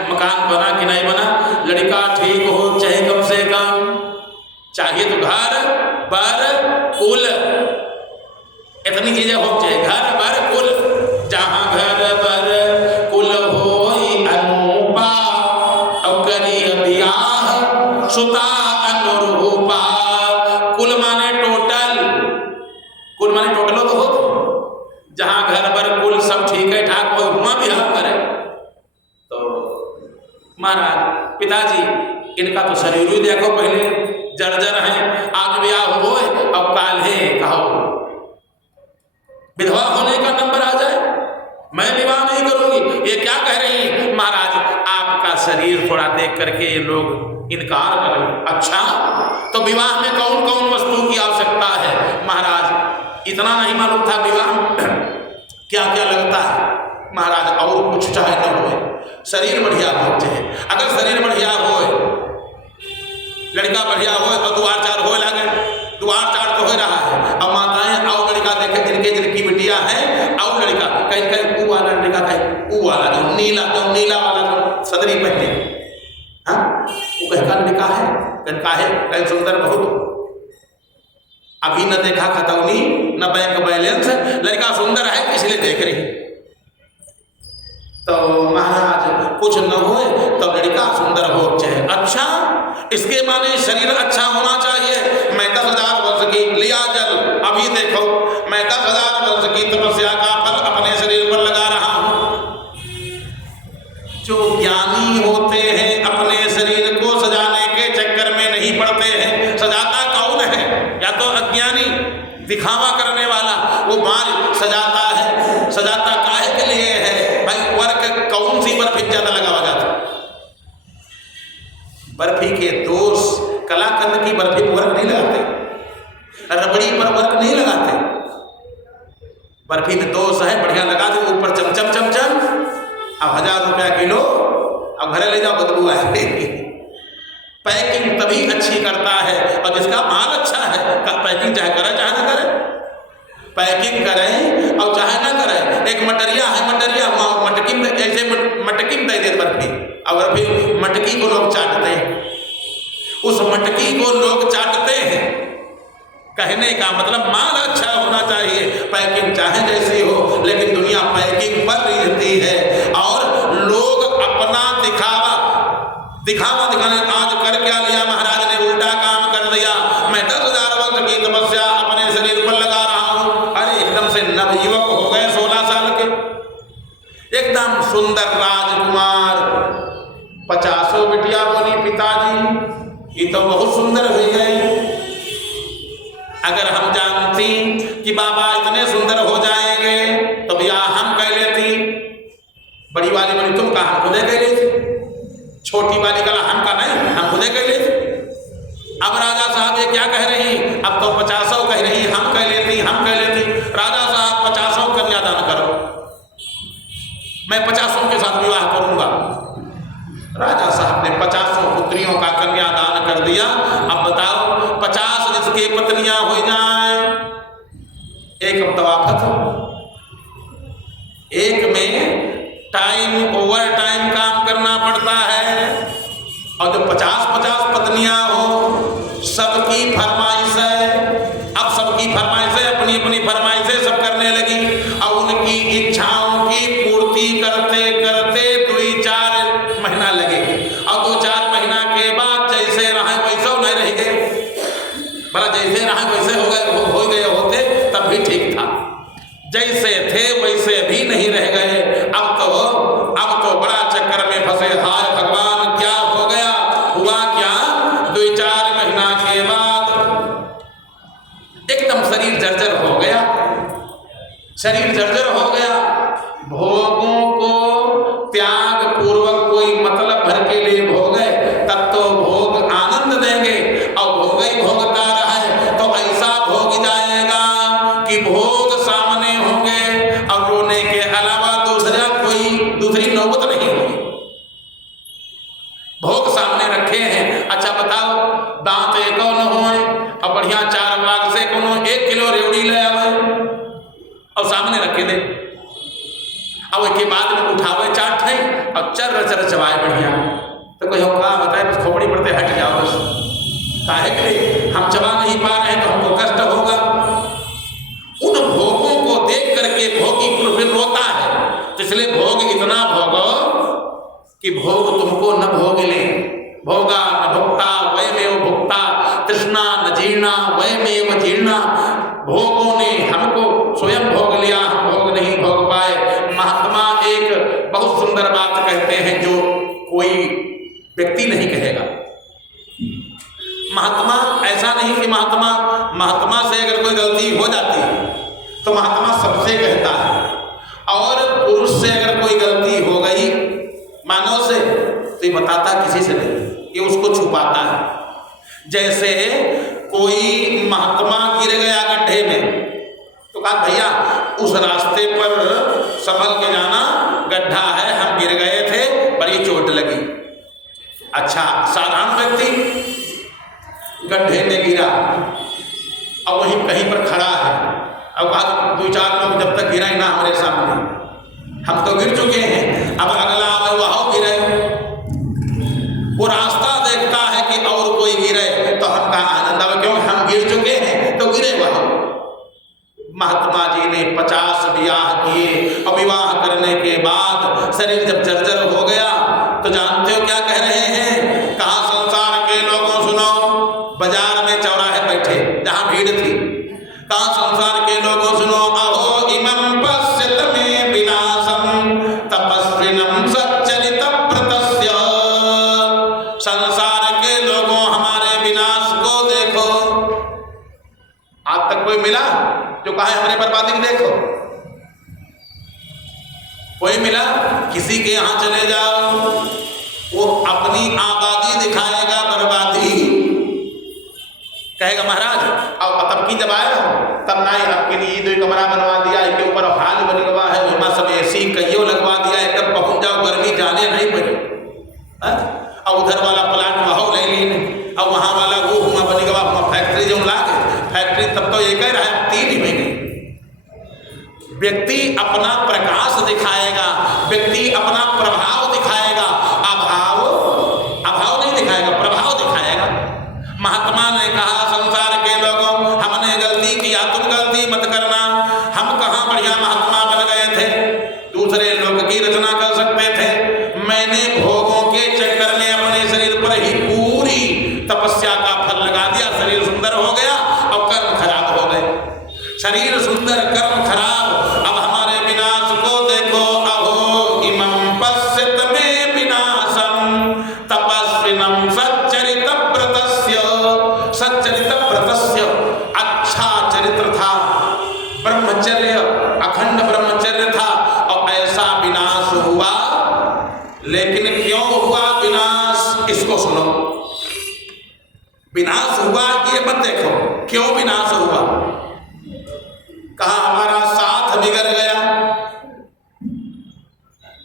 मकान बना कि नहीं बना, लड़का ठीक हो चाहे कम से कम, चाहिए तो घर बर कुल, इतनी चीजें हो चाहिए, घर बर कुल। जहाँ घर बर कुल होई अनुपा और करी ब्याह सुता अनुरूपा। कुल माने टोटल, कुल माने टोटल तो हो, जहाँ घर बर कुल सब ठीक है ठाक हो, वहाँ भी हम करें। तो महाराज पिताजी इनका तो शरीर ही देखो, पहले जर्जर है, आज ब्याह हो अब काल है कहो विधवा होने का नंबर आ जाए, मैं विवाह नहीं करूंगी। ये क्या कह रही है? महाराज आपका शरीर थोड़ा देख करके ये लोग इनकार करें। अच्छा तो विवाह में कौन कौन वस्तु की आवश्यकता है? महाराज इतना नहीं मालूम था विवाह क्या क्या लगता है। महाराज और कुछ चाहे न हो, शरीर बढ़िया हो चाहे। अगर शरीर बढ़िया हो, लड़का बढ़िया हो और दुआर चार हो लगे, दुआर चार तो हो रहा है। अब माताएं आओ लड़का देखे जिनकी बिटिया है, आओ लड़का कहीं कहीं ऊ वाला लड़का, कहीं ऊ वाला जो नीला वाला जो सदरी पहने, हाँ वो कहीं का लड़का है, कहीं सुंदर बहुत। अभी न देखा खतौनी न बैंक बैलेंस, लड़का सुंदर है इसलिए देख रही। तो महाराज कुछ न हो तो लड़का सुंदर हो चाहे। अच्छा, इसके माने शरीर अच्छा होना चाहिए। मैं 10,000 वर्ष की लिया जल, अभी देखो मैं 10,000 वर्ष की तपस्या का फल अपने शरीर पर लगा रहा हूं। जो ज्ञानी होते हैं अपने शरीर को सजाने के चक्कर में नहीं पड़ते हैं। सजाता कौन है? या तो अज्ञानी दिखावा करने वाला, वो बाल सजाता है। सजाता काहे के लिए है भाई? वर्क कौन सी बर्फी ज्यादा लगावा जाता? बर्फी के दोष, कलाकंद की बर्फी पर वर्क नहीं लगाते, रबड़ी पर वर्क नहीं लगाते। बर्फी में दोष है, बढ़िया लगा दे ऊपर चमचम चमचम, अब 1000 रुपया किलो, अब घरे ले जाओ बदबू आएगी। पैकिंग तभी अच्छी करता है और जिसका माल अच्छा है, पैकिंग चाहे करे चाहे ना करे, पैकिंग करें और चाहे ना करें। एक मटरिया है, मटरिया मटकी में ऐसे मटकी में दे दे बर्फी, और फिर मटकी को लोग चाटते हैं, उस मटकी को लोग चाटते हैं। कहने का मतलब माल अच्छा होना चाहिए, पैकिंग चाहे जैसी हो, लेकिन दुनिया पैकिंग पर रहती है और लोग अपना दिखावा दिखाने। आज कर क्या लिया महाराज ने? उल्टा काम कर दिया। मैं 10,000 वर्ष की तपस्या अपने शरीर पर लगा रहा हूं। अरे एकदम से नवयुवक हो गए 16 साल के, एकदम सुंदर राजकुमार। 50 बिटिया बोली पिताजी, ये तो बहुत सुंदर हुई गए। अगर हम जानती कि बाबा इतने सुंदर हो जाएंगे तो भैया हम कह लेती। बड़ी वाली बोली तुम कहा? हम खुदे कह लेती। छोटी वाली कहा हम का नहीं, हम खुदे कह लेती। अब राजा साहब ये क्या कह रही? अब तो 50 कह रही, हम कह लेती, हम कह लेती। राजा साहब 50 कन्यादान करो, मैं 50 के साथ विवाह करूंगा। राजा साहब ने 50 पुत्रियों का कन्यादान कर दिया। अब बताओ 50 जिसकी पत्नियां हो जाए, एक तवाफत, एक में टाइम ओवर टाइम काम करना पड़ता है। और जो 50 पत्नियां हो, सबकी फरमाइश है। अब सबकी फरमाइश है, अपनी अपनी फरमाइशें सब करने लगी और उनकी इच्छाओं की पूर्ति करते करते 2-4 महीना लगे। और 2-4 महीना के बाद जैसे रहे वैसे नहीं रह गए, भला जैसे रहे वैसे हो गए होते तब भी ठीक था, जैसे थे वैसे भी नहीं रह गए। अब तो बड़ा चक्कर में फंसे। हाय भगवान, क्या हो गया? हुआ क्या? 2-4 महीना के बाद एकदम शरीर जर्जर हो गया। शरीर जर्जर हो गया। भोगों को त्याग पूर्वक कोई मतलब भर के लिए भोगे तब तो भोग आनंद देंगे, और भोग ही भोगता रहे तो ऐसा भोग जाएगा कि भोग सामने होंगे और रोने के अलावा दूसरी नौबत नहीं होगी। भोग सामने रखे हैं। अच्छा बताओ, दांत एक न हो और बढ़िया 4 बाग से कोनो 1 किलो रेवड़ी ले आवे और सामने रखे दे, और के बाद में उठावे चाट है और चर चबाए बढ़िया। तो कोई हम कहा बताए बस खोपड़ी पड़ते हट जाओ, बस काहे के लिए? हम चबा नहीं पा रहे तो हमको कष्ट होगा। उन भोगों को देख करके भोगी फिर रोता है। इसलिए भोग इतना भोगो कि भोग तुमको न भोग ले। भोगा न भुक्ता वयमेव भुक्ता, तृष्णा न जीर्णा वयमेव जीर्णा। भोगों ने हमको स्वयं भोग लिया, हम भोग नहीं भोग पाए। महात्मा एक बहुत सुंदर बात कहते हैं जो कोई व्यक्ति नहीं कहेगा। महात्मा ऐसा नहीं कि महात्मा से अगर कोई गलती हो जाती है तो महात्मा सबसे कहता है, और पुरुष से अगर कोई गलती हो गई मानव से तो ये बताता किसी से नहीं, ये उसको छुपाता है। जैसे कोई महात्मा गिर गया गड्ढे में तो कहा भैया उस रास्ते पर संभल के जाना, गड्ढा है, हम गिर गए थे, अच्छा साधारण व्यक्ति गड्ढे में गिरा, अब वहीं कहीं पर खड़ा है, अब आज 2-4 लोग जब तक गिरा ही ना हमारे सामने, हम तो गिर चुके हैं, अब अगला वह गिरे, वो रास्ता देखता है कि और कोई गिरे तो हम का आनंद, अब क्यों हम गिर चुके हैं तो गिरे वह। महात्मा जी ने 50 विवाह किए और विवाह करने के बाद शरीर जब जर्जर हो गया तो जानते हो क्या कह रहे हैं, कहा संसार के लोगों सुनो, बाजार में चौराहे बैठे जहां भीड़ थी, कहा संसार के लोगों सुनो, अहो इमं पश्यत में विनाशम तपस्विनम सच्चरित व्रतस्य, संसार के लोगों हमारे विनाश को देखो। आज तक कोई मिला जो कहा हमारे बर्बादी देखो? कोई मिला? किसी के यहां चले जाओ, वो अपनी आबादी दिखाएगा, बर्बादी कहेगा महाराज अब तब की जब आया तब ना ही आपके लिए 2 कमरा बनवा दिया, इसके ऊपर हाल बन गवा है, वहां सब एसी कईयो लगवा दिया, एकदम पहुंच जाओ, गर्मी जाने नहीं पड़ी। अब उधर वाला प्लांट वहां ले लिए, अब वहां वाला वो हुआ बन गवा, फैक्ट्री जो लागे फैक्ट्री तब तो एक ही रहा, 3 ही महीने। व्यक्ति अपना प्रकाश दिखाएगा, व्यक्ति अपना प्रभाव दिखाएगा, अभाव नहीं दिखाएगा, प्रभाव दिखाएगा। महात्मा ने कहा संसार के लोगों हमने गलती किया, तुम गलती मत करना। हम कहाँ बढ़िया महात्मा बन गए थे, दूसरे लोग की रचना कर सकते थे, मैंने भोगों के चक्कर में अपने शरीर पर ही पूरी तपस्या का फल लगा दिया, शरीर सुंदर हो गया और कर्म खराब हो गए। शरीर सुंदर कर्म खराब, अब हमारे विनाश को देखो, अहो इमं पश्यत में विनाशम तपस्विनम सच्चरित व्रतस्य, सच्चरित व्रतस्य अच्छा चरित्र था, ब्रह्मचर्य अखंड ब्रह्मचर्य था और ऐसा विनाश हुआ। लेकिन क्यों हुआ विनाश, इसको सुनो। विनाश हुआ ये मत देखो, क्यों विनाश हुआ। कहा हमारा साथ बिगड़ गया,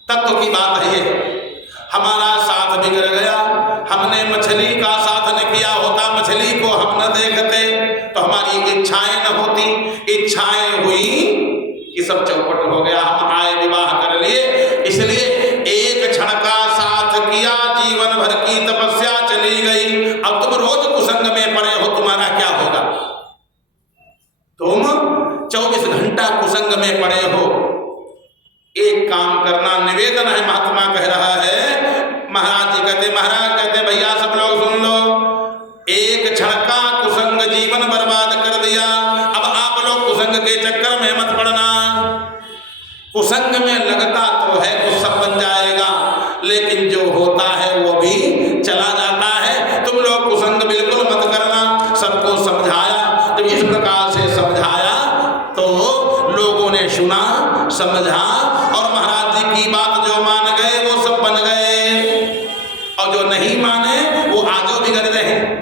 तत्व की बात है ये, हमारा साथ बिगड़ गया, हमने मछली का साथ न किया होता, मछली को हम न देखते तो हमारी इच्छाएं न होती, इच्छाएं हुई ये सब चौपट हो गया, हम आए विवाह कर लिए, इसलिए एक क्षण का साथ किया, जीवन भर की तपस्या चली गई। अब तुम रोज कुसंग में पड़े हो, तुम्हारा क्या होगा? तुम 24 घंटा कुसंग में पड़े हो। एक काम करना, निवेदन है, महात्मा कह रहा है, महाराज जी कहते, महाराज कहते भैया सब लोग सुन लो, एक क्षण का कुसंग जीवन बर्बाद कर दिया, अब आप लोग कुसंग के चक्कर में मत पड़ना। कुसंग में लगता तो है कुछ सब बन जाएगा, लेकिन जो होता है वो भी चला जाता है। तुम लोग कुसंग बिल्कुल मत करना। सबको समझाया, जब इस प्रकार से समझाया तो लोगों ने सुना, समझा और महाराज जी की बात जो मान गए वो सब बन गए, और जो नहीं माने वो आजो बिगड़ रहे हैं,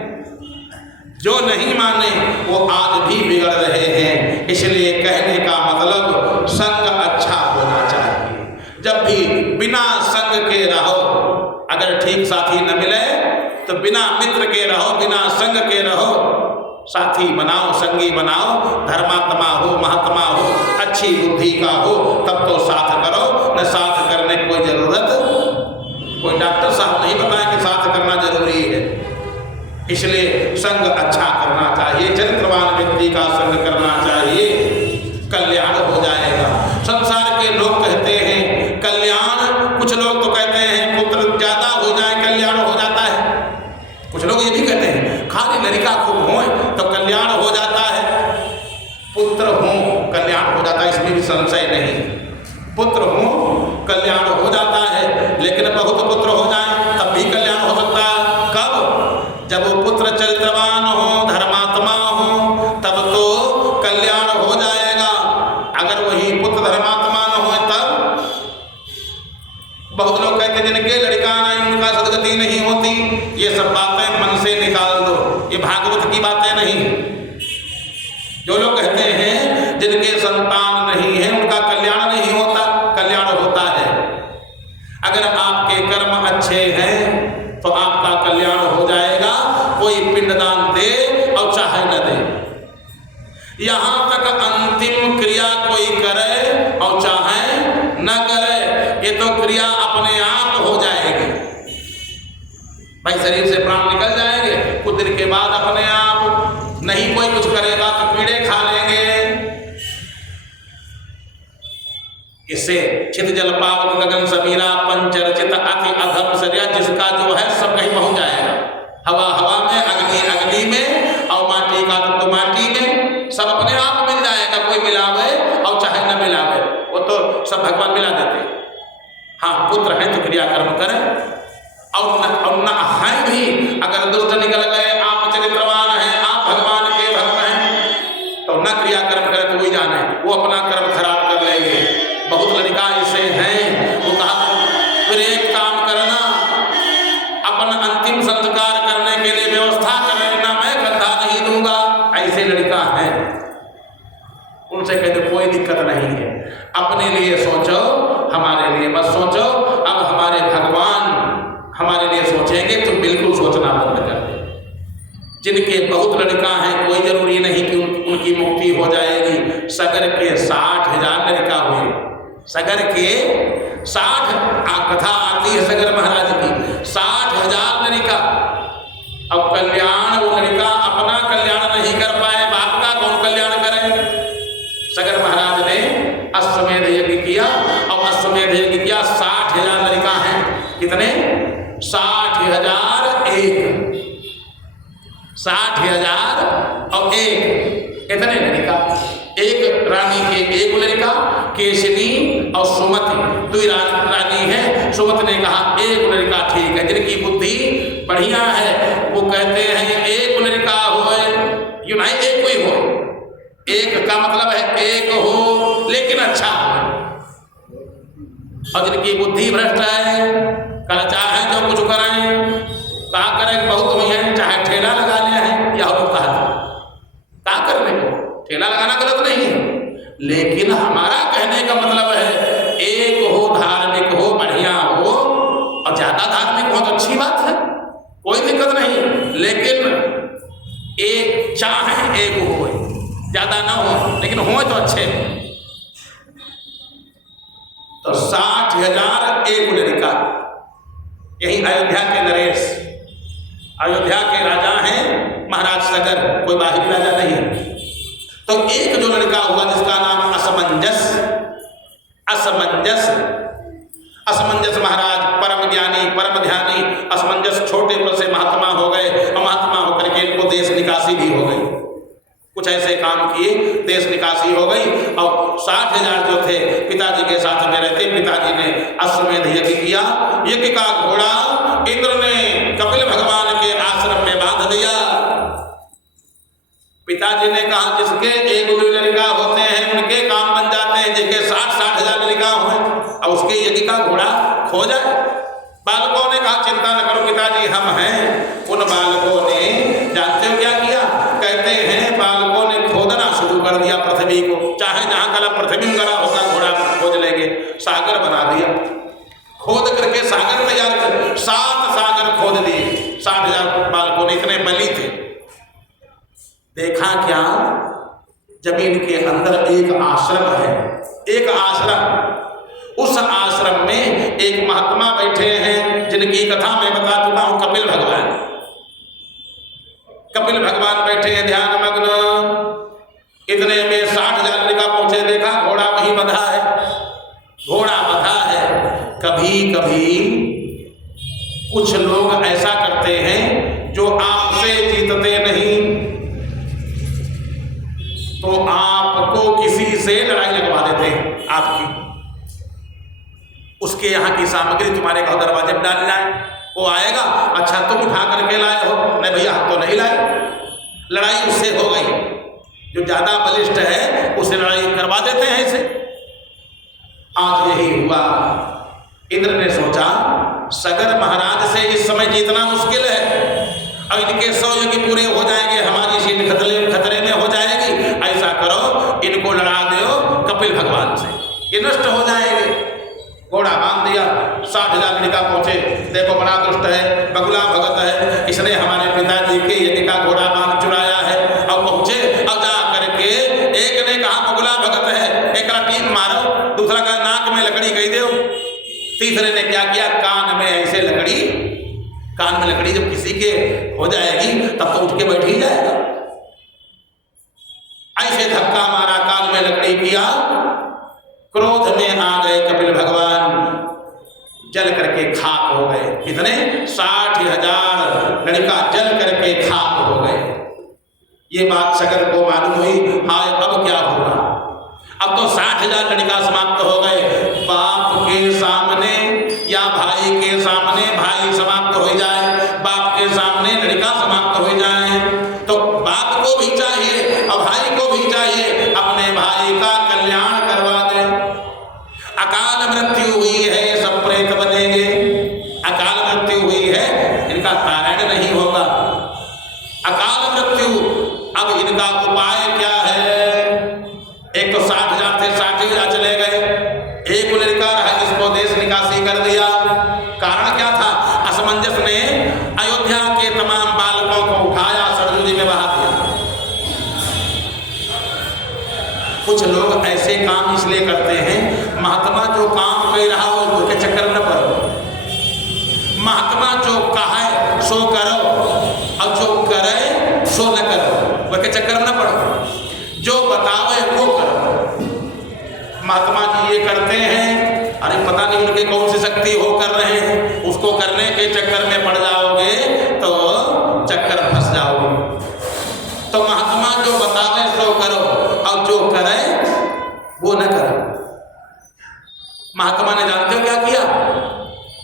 जो नहीं माने वो आज भी बिगड़ रहे हैं। इसलिए कहने का मतलब संग अच्छा होना चाहिए। जब भी बिना संग के रहो, अगर ठीक साथी न मिले तो बिना मित्र के रहो, बिना संग के रहो, साथी बनाओ, संगी बनाओ, धर्मात्मा हो, महात्मा हो, अच्छी बुद्धि का हो, तब तो साथ करो, न साथ करने की कोई जरूरत, कोई डॉक्टर साहब नहीं बताया कि साथ करना जरूरी है। इसलिए संग अच्छा करना चाहिए, चरित्रवान व्यक्ति का संग करना चाहिए, कल्याण हो जाएगा। संसार के लोग कहते हैं कल्याण, कुछ लोग तो कहते हैं पुत्र ज्यादा हो जाए कल्याण हो जाता है, कुछ लोग ये भी कहते हैं खाली लड़का खूब हो तो कल्याण हो जाता है, पुत्र हो कल्याण हो जाता है, इसमें भी संशय नहीं, पुत्र हो कल्याण हो जाता है, लेकिन बहुत पुत्र हो जाए तब भी कल्याण हो सकता है। कब? जब वो पुत्र चरित्रवान हो, धर्मात्मा हो, तब तो कल्याण हो जाएगा। अगर वही पुत्र धर्मात्मा न हो तब, बहुत लोग कहते हैं जिनके लड़का नहीं उनका सदगति नहीं होती, ये सब बातें मन से निकाल दो, ये भागवत की बातें नहीं। जो लोग कहते हैं जिनके संतान नहीं है उनका कल्याण नहीं होता, कल्याण होता है। अगर आपके कर्म अच्छे हैं तो आपका जहां तक अंतिम क्रिया कोई करे और चाहे न करे, ये तो क्रिया अपने आप हो जाएगी। भाई शरीर से प्राण निकल जाएंगे, कुछ देर के बाद अपने आप, नहीं कोई कुछ करेगा तो कीड़े खा लेंगे। इससे चित जल पावक गगन समीरा पंचरचित अति अधम सरिया, जिसका जो है सब कहीं पहुंच जाएगा। हवा हवा में, अग्नि अग्नि में, और माटी का तो माटी में, सब अपने आप मिल जाएगा। कोई मिलावे और चाहे न मिलावे, वो तो सब भगवान मिला देते। हाँ, पुत्र है तो क्रियाकर्म करें, और न है भी। अगर दुष्ट निकल गए, आप चरित्रवान हैं, आप भगवान के भक्त हैं, तो न क्रियाकर्म करें तो वही जाने, वो अपना कर्म खराब कर लेंगे। बहुत लड़का ऐसे हैं, वो कहा फिर एक काम करना, अपन अंतिम संस्कार करने के लिए व्यवस्था कर लेना, मैं कंधा नहीं दूंगा। ऐसे लड़का है, उनसे कहते कोई दिक्कत नहीं है, अपने लिए सोचो, हमारे लिए मत सोचो। अब हमारे भगवान हमारे लिए सोचेंगे तो बिल्कुल सोचना बंद कर दे। जिनके बहुत लड़का हैं, कोई जरूरी नहीं कि उनकी मुक्ति हो जाएगी। सगर के 60,000 लड़का हुए, सगर के 60, कथा आती है सगर महाराज की, 60,000 लड़का। अब कल्याण वो लड़का अपना कल्याण नहीं कर पाए, बाप का कौन कल्याण करे। सगर महाराज ने अश्वमेध यज्ञ किया, और अश्वमेध यज्ञ किया, 60,000 लड़का हैं। कितने? 60,001, 60,000 और एक, कितने लड़का? एक रानी के एक लड़का, केशनी और सुमति, दो रानी है। सुमति ने कहा एक लड़का ठीक है। जिनकी बुद्धि बढ़िया है वो कहते हैं एक लड़का होए, यूं नहीं एक कोई हो। एक का मतलब है एक हो लेकिन अच्छा हो। और जिनकी बुद्धि भ्रष्ट है, कल चाहे जो कुछ कराएं, कहा करें बहुत हुई है, चाहे ठेला लगा लिया है, या लोग कहा करने को ठेला लगाना गलत नहीं है, लेकिन हमारा कहने का मतलब है एक हो, धार्मिक हो, बढ़िया हो, और ज्यादा धार्मिक हो तो अच्छी बात है, कोई दिक्कत नहीं। लेकिन एक चाहे एक हो, ज्यादा ना हो, लेकिन हो तो अच्छे। तो 60,001 लड़का। यही अयोध्या के नरेश, अयोध्या के राजा हैं महाराज सगर, कोई बाहरी राजा नहीं है। तो एक जो लड़का हुआ जिसका नाम असमंजस, असमंजस, असमंजस महाराज परम ज्ञानी परम ध्यानी, असमंजस छोटे पद से महात्मा हो गए, और महात्मा होकर के इनको देश निकासी भी हो गई। कुछ ऐसे काम किए, देश निकासी हो गई। और 60,000 जो थे पिताजी के साथ में रहते, पिताजी ने अश्वमेध यज्ञ किया। यज्ञ का घोड़ा इंद्र ने कपिल भगवान के आश्रम में बांध दिया। पिताजी ने कहा जिसके एक लड़का होते हैं उनके काम बन जाते हैं, जिसके 60,000 लड़का हुए और उसके यज्ञ का घोड़ा खो जाए। बालकों ने कहा चिंता न करो पिताजी, हम हैं। उन बालकों ने जानते हो क्या किया? कहते हैं बालकों ने खोदना शुरू कर दिया पृथ्वी को, चाहे जहां गला पृथ्वी में गला होगा घोड़ा खोद लेंगे। सागर बना दिया, खोद करके सागर तैयार कर, 7 सागर खोद दिए। 60,000 बालकों ने, इतने बली थे। देखा क्या, जमीन के अंदर एक आश्रम है, एक आश्रम। उस आश्रम में एक महात्मा बैठे हैं जिनकी कथा मैं बता चुका हूं, कपिल भगवान। कपिल भगवान बैठे हैं ध्यान मग्न। इतने में 60,000 लड़का पहुंचे, देखा घोड़ा वहीं बंधा है, घोड़ा बंधा है। कभी कभी कुछ लोग ऐसा करते हैं जो आपसे जीतते नहीं, तो आपको किसी से लड़ाई लगवा देते हैं। आपकी उसके यहाँ की सामग्री तुम्हारे घर दरवाजे पर डाल लाए, वो आएगा, अच्छा तुम उठा करके लाए हो, नहीं भैया हम तो नहीं लाए। लड़ाई उससे हो गई, जो ज्यादा बलिष्ठ है उससे लड़ाई करवा देते हैं इसे। आज यही हुआ। इंद्र ने सोचा सगर महाराज से इस समय जीतना मुश्किल है, अब इनके 100 यज्ञ पूरे हो जाएंगे, हमारी सीट खतरे में हो जाएगी। ऐसा करो इनको लड़ा दो कपिल भगवान से, ये नष्ट हो जाएंगे। घोड़ा बांध दिया, 60,000 लड़का पहुंचे। देखो बड़ा दुष्ट है, बगुला भगत है, इसने हमारे पिताजी के यज्ञ का घोड़ा बांध चुराया है। अब पहुंचे, अब जा करके में लकड़ी जब किसी के हो जाएगी तब तो उठ के बैठ ही जाएगा। ऐसे धक्का मारा, कान में लकड़ी किया, क्रोध में आ गए कपिल भगवान, जल करके खाक हो गए। कितने? 60,000 लड़का जल करके खाक हो गए। ये बात सगर को मालूम हुई, हाय अब क्या होगा? अब तो 60,000 लड़का समाप्त हो गए। बाप के सामने या भाई के सामने भाई समाप्त हो जाए, बाप के सामने लड़का समाप्त हो जाए, तो बाप को भी चाहिए और भाई को भी चाहिए अपने भाई का कल्याण करवा दे। अकाल मृत्यु हुई है, सब प्रेत बनेंगे। अकाल मृत्यु हुई है, इनका पारायण नहीं होगा। अकाल मृत्यु, अब इनका उपाय क्या है? एक तो 60,000 थे, 60,000 चले गए। एक लड़का रहा, इसको देश निकासी कर दिया। कारण क्या था? असमंजस ने अयोध्या के तमाम बालकों को उठाया, सरजू जी में बहा दिया। कुछ लोग ऐसे काम इसलिए करते हैं, महात्मा जो काम कर रहा हो उसके चक्कर में न पड़ो। महात्मा जो कहा है सो करो और जो करे सो न करो, उसके चक्कर में न पड़ो। जो बतावे वो करो। महात्मा जी ये करते हैं, अरे पता नहीं उनके कौन सी शक्ति हो कर रहे हैं, उसको करने के चक्कर में पड़ जाओगे तो चक्कर फंस जाओगे। तो महात्मा जो बतावे सो करो और जो करे वो न करो। महात्मा ने जानते हो क्या किया?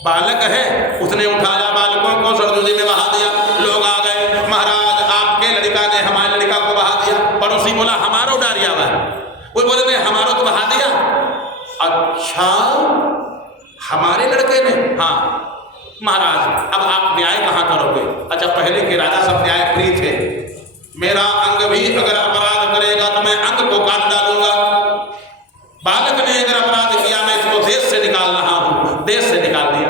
बालक है, उसने उठाया बालकों को, सरजू जी में बहा दिया। लोग आ गए, महाराज आपके लड़का ने हमारे लड़का को बहा दिया। पड़ोसी बोला हमारा डारिया हुआ है, वो बोले नहीं हमारा तो बहा दिया। अच्छा हमारे लड़के ने? हाँ महाराज अब आप न्याय कहाँ करोगे? अच्छा पहले के राजा सब न्याय प्रिय थे, मेरा अंग भी अगर अपराध करेगा तो मैं अंग को काट डालूंगा। बालक ने अगर अपराध किया मैं इसको देश से निकाल रहा हूं, देश से निकाल दिया।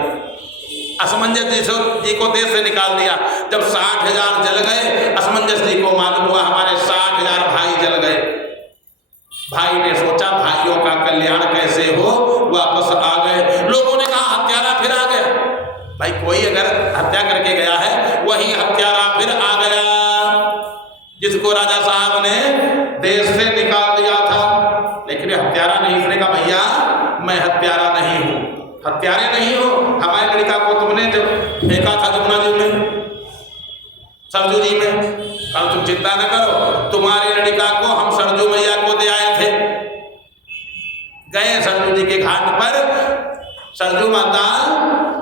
असमंजस जी को देश से निकाल दिया। जब 60,000 जल गए, असमंजस जी को मालूम हुआ हमारे 60,000 भाई जल गए। भाई ने सोचा भाइयों का कल्याण कैसे हो, वापस आ गए। लोगों ने कहा हत्यारा फिर आ गया। भाई कोई अगर हत्या करके गया है, वही हत्यारा फिर आ गया जिसको राजा साहब ने देश से निकाल दिया था। लेकिन ये हत्यारा नहीं, इसने कहा भैया मैं हत्यारा नहीं हूं, हत्यारे नहीं हो। हमारे लड़का को तुमने जब फेंका था जमुना जी में, सरजू जी में, अब तुम चिंता न करो, तुम्हारे लड़का को हम सरजू मैया को दे आए थे। गए सरजू जी के घाट पर, सरजू माता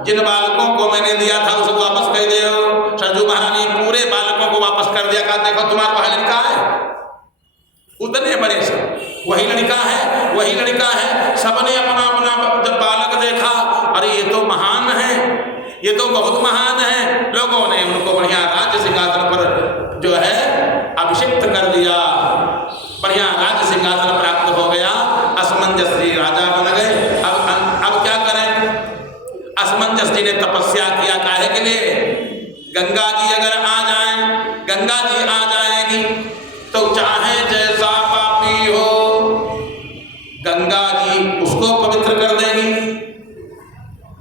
जिन बालकों को मैंने दिया था उसको वापस कर दो। सरजू महारानी पूरे बालकों को वापस कर दिया। कहा देखो तुम्हारा वह लड़का है, उतने बड़े से वही लड़का है, वही लड़का है। सबने अपना अपना जब बालक देखा, अरे ये तो महान है, ये तो बहुत महान है। लोगों ने उनको बढ़िया राज्य सिंहासन पर जो है अभिषिक्त कर दिया, बढ़िया राज्य सिंहासन प्राप्त हो गया। असमंजस जी राजा बन गए। अब क्या करें? असमंजस जी ने तपस्या किया, काहे के लिए? गंगा जी अगर आ जाएं, गंगा जी आ जाएगी तो चाहे जैसा पापी हो गंगा जी उसको पवित्र कर देगी।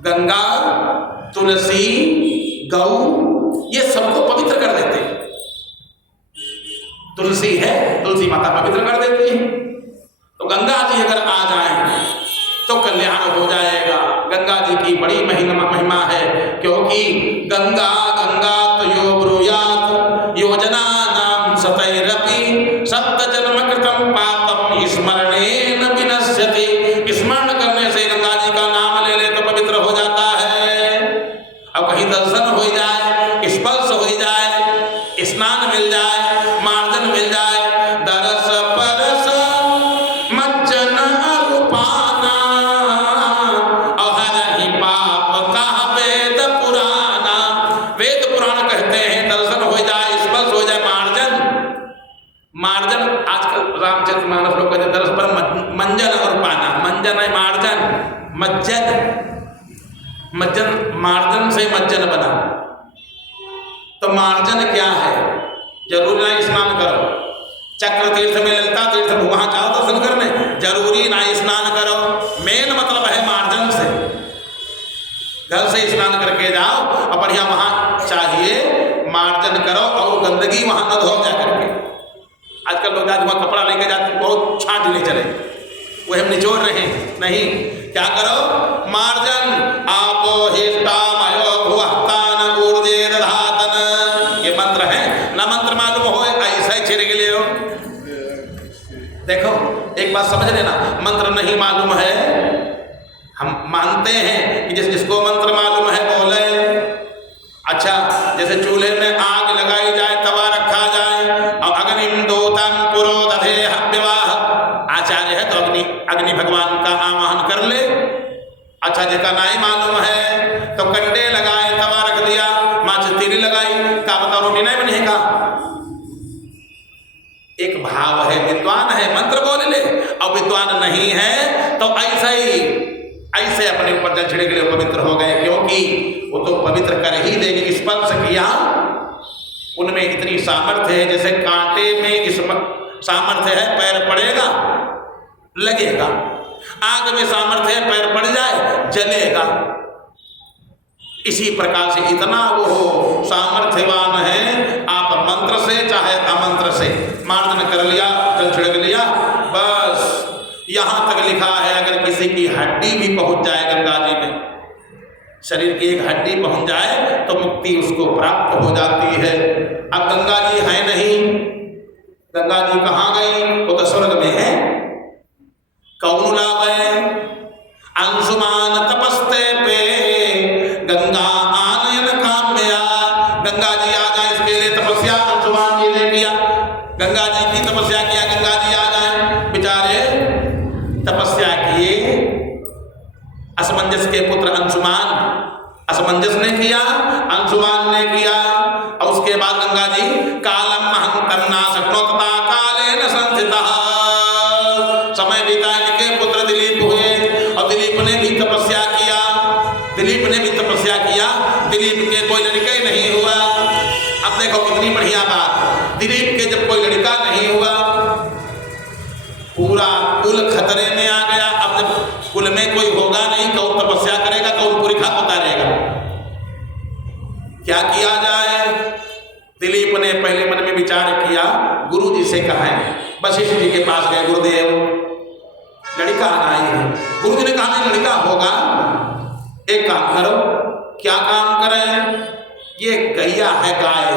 गंगा, तुलसी, गौ ये सबको पवित्र कर देते हैं। तुलसी है, तुलसी माता पवित्र कर देती है। तो गंगा जी अगर आ जाएं तो कल्याण हो जाएगा। गंगा जी की बड़ी महिमा है, क्योंकि गंगा गंगा तयो ब्रूयात् योजना नाम सतैरपि सप्त जन्म कृतं पापम स्मरणेन विनश्यति। स्मरण करने से गंगा जी का नाम ले ले तो पवित्र हो जाता है। अब कहीं दर्शन हो जाए, स्पर्श हो जाए, स्नान मिल जाए, मार्जन मिल जाए, दरस परस मज्जन अरूपाना और हर ही पाप का वेद पुराना। वेद पुराण कहते हैं दर्शन हो जाए, स्पर्श हो जाए, मार्जन आजकल रामचरितमानस लोग कहते दरस पर मंजन और पाना। मंजन है मार्जन, मज्जन मार्जन से मज्जन बना। तो मार्जन क्या है? जरूरी ना स्नान करो, चक्र तीर्थ में ललिता तीर्थ में वहां जाओ दर्शन करने, जरूरी ना स्नान करो। मेन मतलब है मार्जन से, घर से स्नान करके जाओ और बढ़िया वहां चाहिए मार्जन करो और गंदगी वहां न धो जा करके। आजकल लोग आज वहां कपड़ा लेके जाते बहुत छाट ले चले, वो हम निचोड़ रहे हैं, नहीं, क्या करो मार्जन। आपो हिष्टामयो भुवस्तान ऊर्जे दधातन, ये मंत्र है ना, मंत्र मालूम हो ऐसा ही छिड़ गए हो। देखो एक बात समझ लेना, मंत्र नहीं मालूम है, हम मानते हैं कि जिसको मंत्र मालूम है बोले। अच्छा, जैसे चूल्हे में आग लगाई जाए, तवा रखा जाए और अग्निम दोतम पुरोदधे विवाह, आचार्य है तो अग्नि भगवान का आवाहन कर ले। अच्छा, जिसका नहीं मालूम है तो कंडे लगाए, तवा रख दिया, माच तीली लगाई, का बताओ रोटी नहीं बनेगा। एक भाव है, विद्वान है मंत्र बोल ले, और विद्वान नहीं है तो ऐसे अपने ऊपर जल छिड़क ले, पवित्र हो गए, क्योंकि वो तो पवित्र कर ही देंगे। स्पर्श किया, उनमें इतनी सामर्थ्य है, जैसे कांटे में इस सामर्थ्य है, पैर पड़ेगा लगेगा, आग में सामर्थ्य है, पैर पड़ जाए जलेगा। इसी प्रकार से इतना वो सामर्थ्यवान है, आप मंत्र से चाहे अमंत्र से मार्जन कर लिया, जल छिड़क लिया, बस। यहां तक लिखा है अगर किसी की हड्डी भी पहुंच जाए गंगा जी में, शरीर की एक हड्डी पहुंच जाए तो मुक्ति उसको प्राप्त हो जाती है। अब गंगा जी है नहीं, गंगा जी कहां गई, वो तो स्वर्ग में है। कौन लावे अंशुमान तपस्ते पे गंगा आनयन काम्या, गंगा जी आ जाए इसके लिए तपस्या अंशुमान जी ने किया, गंगा जी की तपस्या किया, गंगा जी आ जाए, बेचारे तपस्या किए। असमंजस के पुत्र अंशुमान, असमंजस ने किया, अंशुमान ने किया, और उसके बाद गंगा जी कालम महंतम ना शक्नोता कालेन संस्थितः, समय बीता, इनके पुत्र दिलीप हुए और दिलीप ने भी तपस्या किया, दिलीप ने भी तपस्या किया, दिलीप के कोई लड़का ही नहीं हुआ। अब देखो कितनी बढ़िया बात, दिलीप के जब कोई लड़का नहीं हुआ, पूरा कुल खतरे में आ गया। अब जब कुल में कोई होगा नहीं, कौन तपस्या करेगा, कौन पुरिखा उतारेगा, क्या किया जाए। दिलीप ने पहले मन में विचार किया, गुरु जी से कहा है, वशिष्ठ जी के पास गए, गुरुदेव लड़का आई है। गुरु जी ने कहा नहीं लड़का होगा, एक काम करो। क्या काम करें, ये गैया है गाय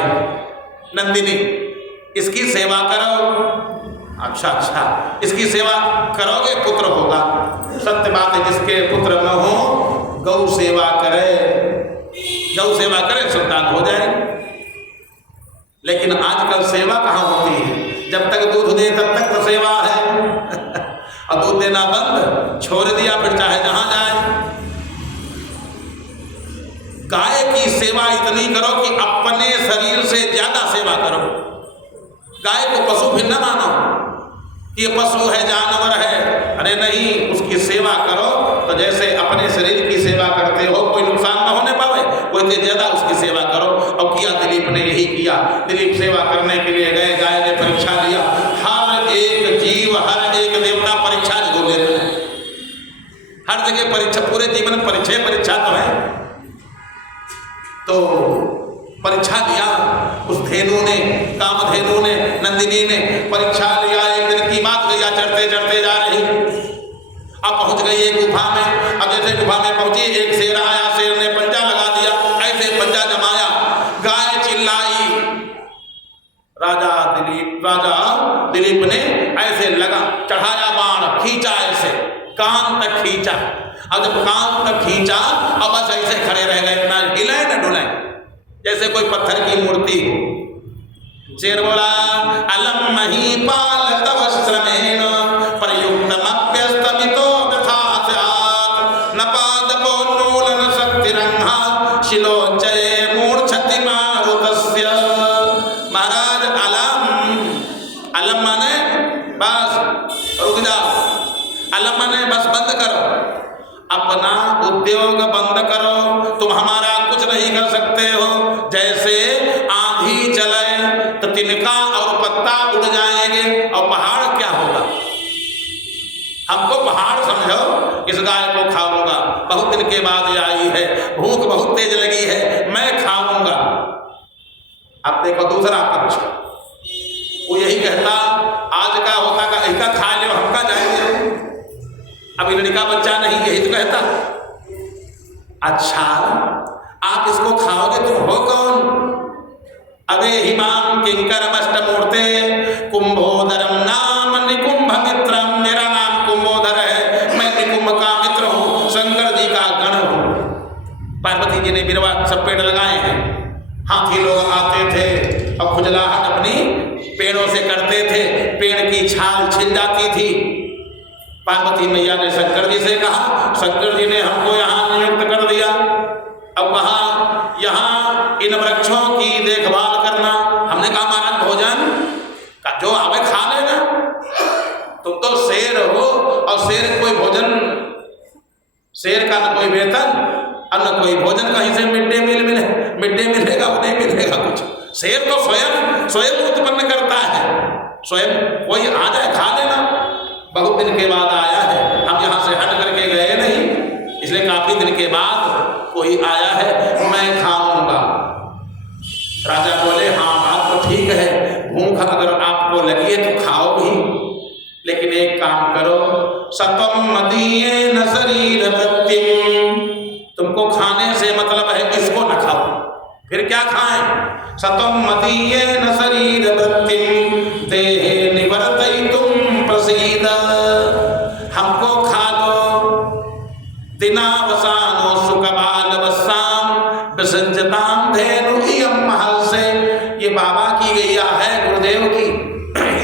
नंदिनी, इसकी सेवा करो। अच्छा, इसकी सेवा करोगे पुत्र होगा। सत्य बात है, जिसके पुत्र न हो गौ सेवा करे, गौ सेवा करे संतान हो जाए। लेकिन आजकल सेवा कहाँ होती है, जब तक दूध दे तब तक तो सेवा है और दूध देना बंद, छोड़ दिया फिर चाहे जहां जाए। गाय की सेवा इतनी करो कि अपने शरीर से ज्यादा सेवा करो। गाय को पशु भी न मानो, ये पशु है, जानवर है, अरे नहीं, उसकी सेवा करो तो जैसे अपने शरीर की सेवा करते हो, कोई नुकसान न होने पावे, कोई ज्यादा उसकी सेवा करो। और किया दिलीप ने यही किया। दिलीप सेवा करने के लिए गए, गाय ने परीक्षा लिया। हर एक जीव, हर एक देवता परीक्षा जो लेता है, हर जगह परीक्षा, पूरे जीवन में परीक्षा तो है। तो परीक्षा लिया उस धेनु ने, कामधेनु ने, नंदिनी ने परीक्षा लिया। एक दिन की बात, गैया चढ़ते चढ़ते जा रही, अब पहुंच गई एक गुफा में। अब जैसे गुफा में पहुंची, एक शेर आया, शेर ने पंजा लगा दिया, ऐसे पंजा जमाया, गाय चिल्लाई। राजा दिलीप ने ऐसे लगा, चढ़ाया बाण, खींचा ऐसे, कान तक खींचा। अब जब कान तक खींचा, अब बस ऐसे खड़े रह गए, ना हिले न डुले, जैसे कोई पत्थर की मूर्ति हो। शेर बोला, अलम महीपाल तव श्रमेण प्रयुक्तमप्यस्तमितो व्यथा स्यात् नपादपोन्मूलन शक्तिरंहा शिलोच्चये मूर्छति मारुतस्य। महाराज अलम माने बस रुक जाओ, अलम माने बस बंद करो, अपना उद्योग बंद करो, तुम हमारा कुछ नहीं कर सकते हो। जैसे आंधी चले तो तिनका और पत्ता उड़ जाएंगे, और पहाड़ क्या होगा। हमको पहाड़ समझो, इस गाय को खाऊंगा, बहुत दिन के बाद आई है, भूख बहुत तेज लगी है, मैं खाऊंगा। अब देखो दूसरा पक्ष, वो यही कहता आज का होता का ऐसा खा ले हमका जाएंगे, अभी लड़का बच्चा नहीं, यही तो कहता। अच्छा आप इसको खाओगे तुम हो कौन? अबे हिमाम किंकरमष्टमूर्ते कुंभोदरम नाम निकुंभ मित्रम, मेरा नाम कुंभोदर है, मैं निकुंभ का मित्र हूँ, शंकर जी का गण हूँ। पार्वती जी ने बिरवा सब पेड़ लगाए हैं, हाथी लोग आते थे और खुजलाहट अपनी पेड़ों से करते थे, पेड़ की छाल छिल जाती थी। पार्वती मैया ने शंकर जी से कहा, शंकर जी ने हमको यहाँ नियुक्त कर दिया, अब वहाँ यहाँ इन वृक्षों की देखभाल करना। हमने कहा महाराज भोजन का जो आवे खा लेना, तुम तो शेर हो और शेर कोई भोजन, शेर का न कोई वेतन और न कोई भोजन, कहीं से मिड डे मील मिलेगा वो नहीं मिलेगा कुछ। शेर तो स्वयं उत्पन्न करता है, स्वयं कोई आ जाए खा लेना। बहुत दिन के बाद आया है, हम यहाँ से हट करके गए नहीं, इसलिए काफी दिन के बाद कोई आया है, मैं खाऊंगा। राजा बोले हाँ बात तो ठीक है, भूख अगर आपको लगी है तो खाओ भी, लेकिन एक काम करो, सतम मदीये न शरीर वृत्तिम, तुमको खाने से मतलब है इसको न खाओ, फिर क्या खाएं? सतम मदीये न शरीर वृत्तिम देहे निवर्तयितुम प्रसीद, हमको खा लो, दिनावसानो सुकबाल वसाम विसर्जताम धेनु इयम महल से, ये बाबा की गैया है गुरुदेव की,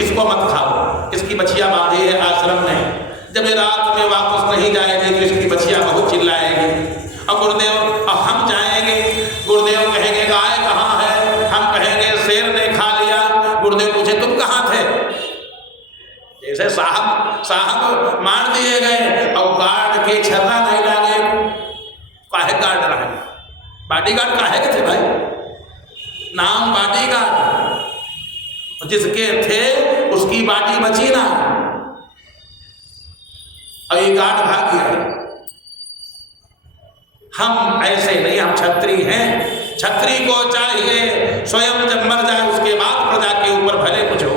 इसको मत खाओ, इसकी बछिया बांधी है आश्रम में, जब ये रात में वापस नहीं जाएगी तो इसकी बछिया बहुत चिल्लाएगी। और गुरुदेव अब हम जाएंगे, गुरुदेव कहेंगे गाय कहाँ है, हम कहेंगे शेर ने खा लिया, गुरुदेव पूछे तुम कहाँ थे? जैसे साहब मार दिए गए और गार्ड के छर्रा नहीं लागे, काहे गार्ड रहे, बॉडीगार्ड काहे के थे भाई, नाम बॉडीगार्ड, जिसके थे उसकी बाटी बची ना, और ये गार्ड भाग गया। हम ऐसे नहीं, हम छत्री हैं, छत्री को चाहिए स्वयं जब मर जाए उसके बाद प्रजा के ऊपर भले कुछ हो।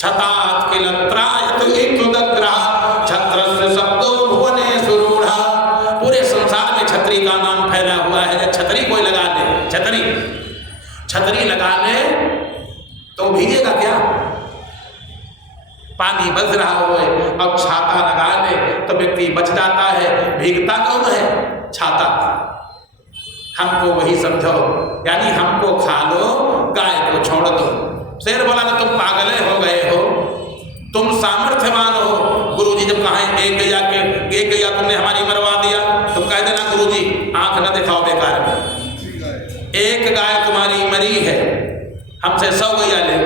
छतात किलत्रायत इत्युदग्रह छत्रस्य शब्दो भुवने सुरूढ़ा, पूरे संसार में छत्री का नाम फैला हुआ है। छतरी कोई लगा ले, छतरी लगा ले तो भीगेगा क्या? पानी बज रहा हो और छाता लगा ले तो व्यक्ति बच जाता है, भीगता कौन है? छाता। हमको वही समझो, यानी हमको खा लो, गाय को छोड़ दो। शेर बोला कि तुम पागले हो गए हो, तुम सामर्थ्यवान हो। गुरुजी जब कहा एक गैया तुमने हमारी मरवा दिया, तुम कह देना गुरुजी आंख न दिखाओ बेकार में, एक गाय तुम्हारी मरी है, हमसे 100 गैया ले,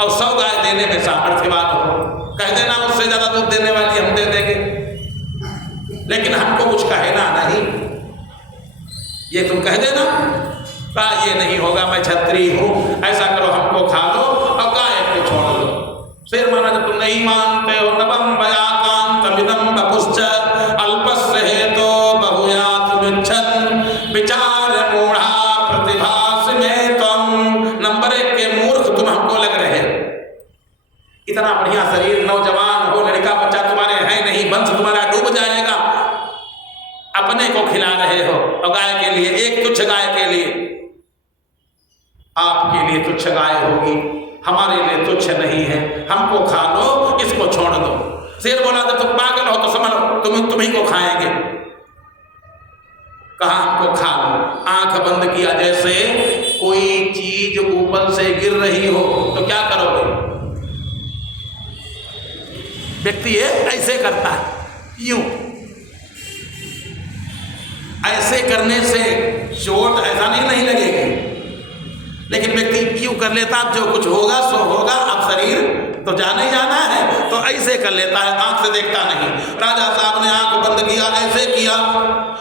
और 100 गाय देने में सामर्थ्यवान हो, कह देना उससे ज्यादा दूध देने वाली हम दे देंगे, लेकिन हमको कुछ कहना नहीं, ये तुम कह देना। कहा ये नहीं होगा, मैं छत्री हूं, ऐसा करो हमको खा लो और गाय को छोड़ लो। शेर माना जब तुम नहीं मानते हो, नवम भयाकांतमिदं बपुश्च अल्पस्य हेतो बहुयात मिच्छन् विचार मूढ़ा प्रतिभास में तुम, नंबर 1 के मूर्ख तुम हमको लग रहे। इतना बढ़िया शरीर, नौजवान हो, लड़का बच्चा तुम्हारे है नहीं, वंश तुम्हारा डूब जाएगा, अपने को खिला रहे हो और गाय के लिए, एक तुच्छ गाय के लिए, आपके लिए तुच्छ गाय होगी, हमारे लिए तुच्छ नहीं है, हमको खा लो, इसको छोड़ दो। शेर बोला तो तुम पागल हो तो समझ लो तुम्ही को खाएंगे। कहा हमको खा लो, आंख बंद किया, जैसे कोई चीज ऊपर से गिर रही हो तो क्या करोगे? व्यक्ति ऐसे करता है, यूं, ऐसे करने से चोट ऐसा नहीं लगेगी, लेकिन व्यक्ति यूं कर लेता, अब जो कुछ होगा सो होगा, अब शरीर तो जाना ही जाना है, तो ऐसे कर लेता है, आंख से देखता नहीं। राजा साहब ने आंख बंद किया, ऐसे किया,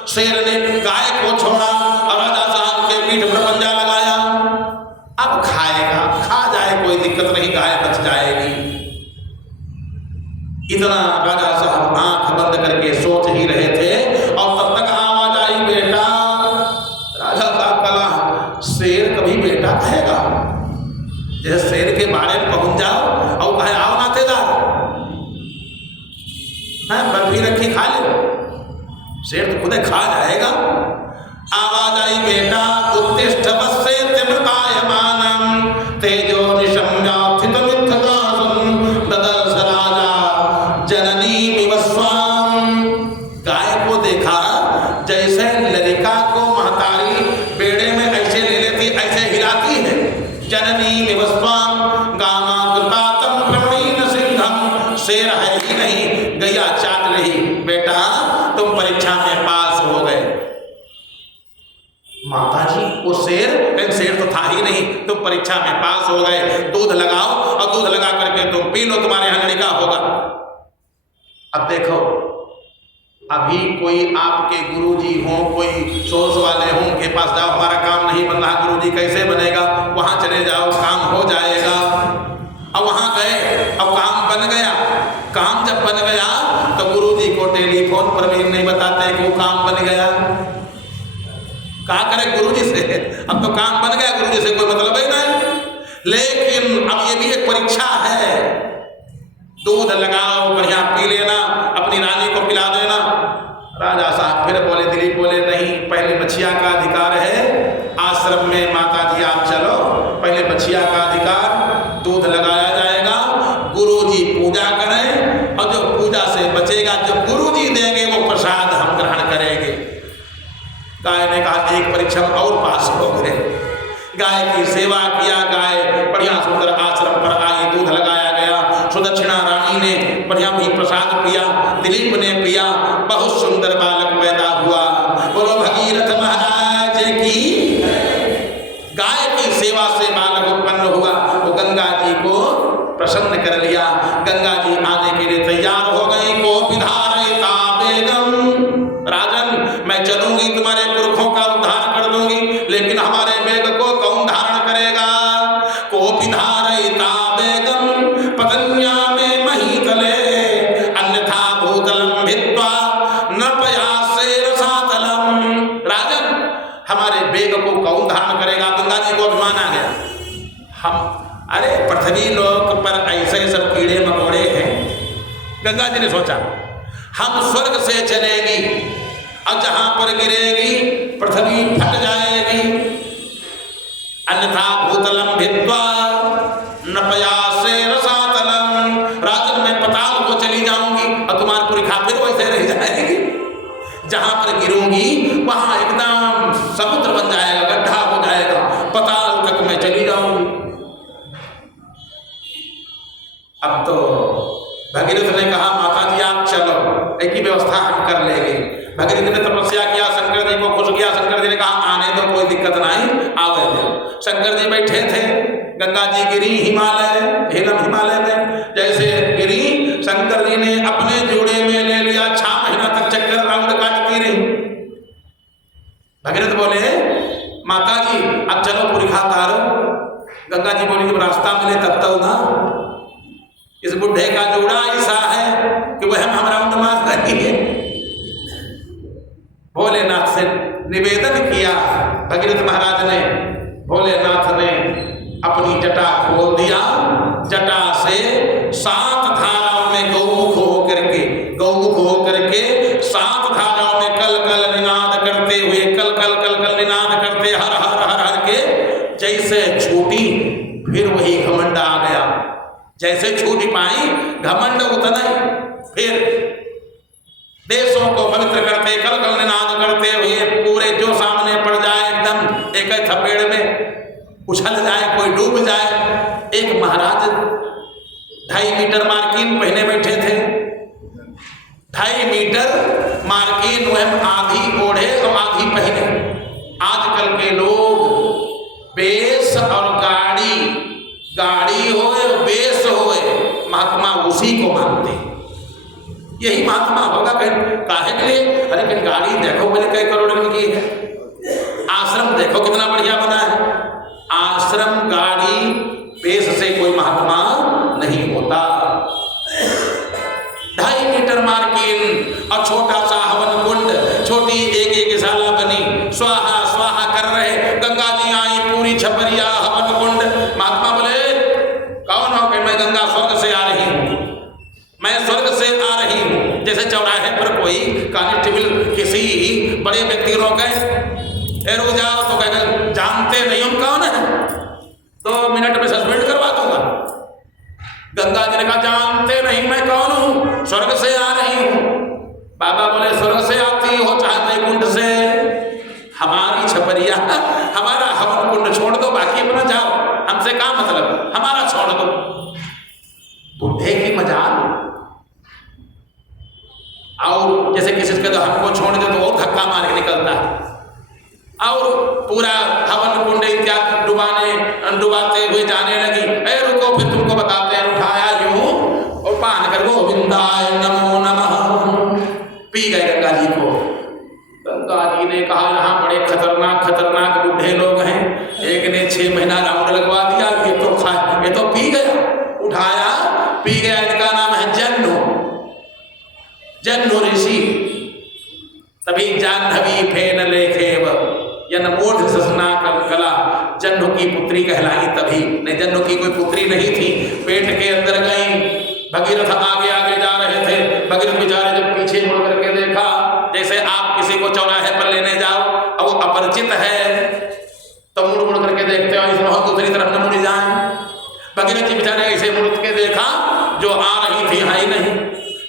शेर ने गाय को छोड़ा और राजा साहब के पीठ पर पंजा लगाया। अब खाएगा, खा जाए कोई दिक्कत नहीं, गाय बच जाएगी। इतना राजा साहब आंख बंद करके सोच ही रहे थे और तब तक आवाज आई, बेटा। राजा साहब कहा शेर कभी बेटा कहेगा? बर्फी रखी खा लो। शेर तो खुद खा जाएगा। आवाज आई बेटा उत्तिष्ठ वस्येत्य मृतायमानम तेजो निशम्याथितमित्थकासुं ददर्श राजा जननीमिव स्वाम। गाय को देखा जैसे ललिका को महतारी बेड़े में ऐसे ले लेती ऐसे हिलाती है। जननीमिव स्वाम गामाकृतातं प्रमणीन सिंहम। शेर है ही नहीं, गैया चाट रही। बेटा तुम परीक्षा में पास हो गए। माता जी वो शेर तो था ही नहीं, तुम परीक्षा में पास हो गए। दूध लगाओ और दूध लगा करके तुम पी लो, तुम्हारे यहाँ लड़का होगा। अब देखो, अभी कोई आपके गुरुजी हो, कोई सोर्स वाले हो, उनके पास जाओ, हमारा काम नहीं बन रहा गुरुजी, कैसे बनेगा? वहां चले जाओ, काम हो जाएगा। अब वहां गए, अब काम बन गया। काम जब बन गया तो गुरुजी को टेलीफोन पर भी नहीं बताते कि वो काम बन गया। क्या करें गुरुजी से? अब तो काम बन गया, गुरुजी से कोई मतलब ही नहीं। लेकिन अब ये भी एक परीक्षा है। दूध लगाओ, बढ़िया पी लेना, अपनी रानी को पिला देना। राजा साहब फिर बोले, दिलीप बोले नहीं, पहले बछिया का अधिकार है आश्रम में। माता जी आप चलो, पहले बछिया का अधिकार, दूध लगाया जाएगा, गुरुजी पूजा करें और जो पूजा से बचेगा जो गुरुजी देंगे वो प्रसाद हम ग्रहण करेंगे। गाय ने कहा एक परीक्षा और पास हो गए। गाय की सेवा किया, गाय बढ़िया सुंदर आश्रम पर आई, दूध लगाया गया। सुदक्षिणा रानी ने बढ़िया भी प्रसाद पिया, दिलीप ने पिया, बहुत सुंदर बालक पैदा हुआ। बोलो भगीरथ महाराज की। गाय की सेवा से बालक उत्पन्न हुआ, वो गंगा जी को प्रसन्न कर लिया। गंगा जी आने के लिए तैयार हो गई। को विधारयिता बेगम, राजन मैं चलूंगी, तुम्हारे पुरखों का उद्धार कर दूंगी, लेकिन हमारे बेग को कौन धारण करेगा? को विधारयिता बेगम पतन्या में महीतले अन्यथा भूतलम भित्वा न पयासे रसातलम। राजन हमारे बेग को कौन धारण करेगा? गंगा जी को अभिमान आ गया। हम अरे पृथ्वी लोक पर ऐसे सब कीड़े मकोड़े हैं। गंगा जी ने सोचा हम स्वर्ग से चलेगी और जहां पर गिरेगी पृथ्वी फट जाएगी। अन्यथा भूतलम भित्वा न पयासे रसातलम। राजन मैं पताल को चली जाऊंगी और तुम्हारी पूरी खातिर वैसे रह जाएगी। जहां पर गिरूंगी वहां एकदम समुद्र बन जाएगा, गड्ढा हो जाएगा, पताल तक मैं चली जाऊंगी। अब तो भगीरथ ने कहा माता जी आप चलो, एक ही व्यवस्था हम कर लेंगे। भगीरथ ने तपस्या किया, शंकर जी को खुश किया। शंकर जी ने कहा आने दो, कोई दिक्कत नहीं, आवे दो। शंकर जी बैठे थे, गंगा जी गिरी हिमालय, हिमालय में जैसे गिरी, शंकर जी ने अपने जोड़े में ले लिया। 6 महीना तक चक्कर राउंड काटती रही। भगीरथ बोले माता जी अब चलो पुरखा तारो। गंगा जी बोली जब रास्ता मिले तब तो ना। इस बुढ़े का जोड़ा ऐसा है कि वह हम राउंड मार रही है। भोलेनाथ से निवेदन किया भगीरथ महाराज ने। भोलेनाथ ने अपनी जटा खोल दिया। जटा से 7 धाराओं में गौमुख होकर के 7 धाराओं में कल कल निनाद करते हुए, कल कल कल कल निनाद करते हर हर हर हर के जैसे छूटी, फिर वही घमंड आ गया। जैसे छूट पाई घमंड उतना ही, फिर देशों को पवित्र करते, कल कल निनाद करते हुए पूरे जो सामने पड़ जाए एकदम एक थपेड़ में उछल जाए, कोई डूब जाए। एक महाराज 2.5 मीटर मार्किन पहने बैठे थे। 2.5 मीटर मार्किन वह आधी ओढ़े और आधी पहने। आजकल के लोग बेस और गाड़ी होए बेस होए, महात्मा उसी को मानते। यही महात्मा होगा काहे के लिए? अरे कहीं गाड़ी देखो मैंने कई करोड़ की है, आश्रम देखो कितना बढ़िया बना है। आश्रम गाड़ी बेस से कोई महात्मा नहीं होता। 2.5 मीटर मार्किन और छोटा सा हवन कुंड, छोटी एक शाला बनी, स्वाहा स्वाहा कर रहे। गंगा जी आई, पूरी छपरिया हवन कुंड। महात्मा बोले कौन हो? मैं गंगा स्वर्ग से आ रही हूँ, मैं स्वर्ग से आ रही हूँ। जैसे जैसे चौराहे पर कोई कांस्टेबल किसी बड़े व्यक्ति को कहे रुक जाओ, तो कहेगा जानते नहीं हम कौन है, 2 मिनट में सस्पेंड करवा दूंगा। गंगा जी ने कहा जानते नहीं मैं कौन हूं, स्वर्ग से आ रही हूं। बाबा बोले स्वर्ग से आती हो चाहे वैकुंठ से, हमारी छपरिया हमारा हवन कुंड छोड़ दो, बाकी अपना जाओ, हमसे क्या मतलब, हमारा छोड़ दो। बुढ़े की मजाल। और जैसे किसी से तो हमको छोड़ दे तो वो धक्का मार के निकलता है, और पूरा हवन कुंड इत्यादि डुबाते हुए जाने लगी। ए रुको, फिर तुमको बताते हैं। उठाया यूं और पान कर गोविंदाय नमो नमः, पी गए गंगा जी को। गंगा जी ने कहा यहाँ बड़े खतरनाक बुढ़े लोग हैं, एक ने 6 महीना राउंड लगवा दिया, ये तो पी गया। उठाया पी गया। इनका नाम है जन्नु ऋषि। तभी जाह्नवी फेन लेखेव यनमोध ससना कला, जन्नु की पुत्री कहलाई तभी। नहीं, जन्नु की कोई पुत्री नहीं थी, पेट के अंदर गई। भगीरथ आगे आगे जा रहे थे। भगीरथ बेचारे जब पीछे मुड़ करके देखा, जैसे आप किसी को चौराहे पर लेने जाओ और वो अपरिचित है तो मुड़ करके देखते हो इसमें हम दूसरी तरफ न मुड़ जाए। भगीरथ जी बेचारे ऐसे मुड़ के देखा, जो आ रही थी हाई नहीं,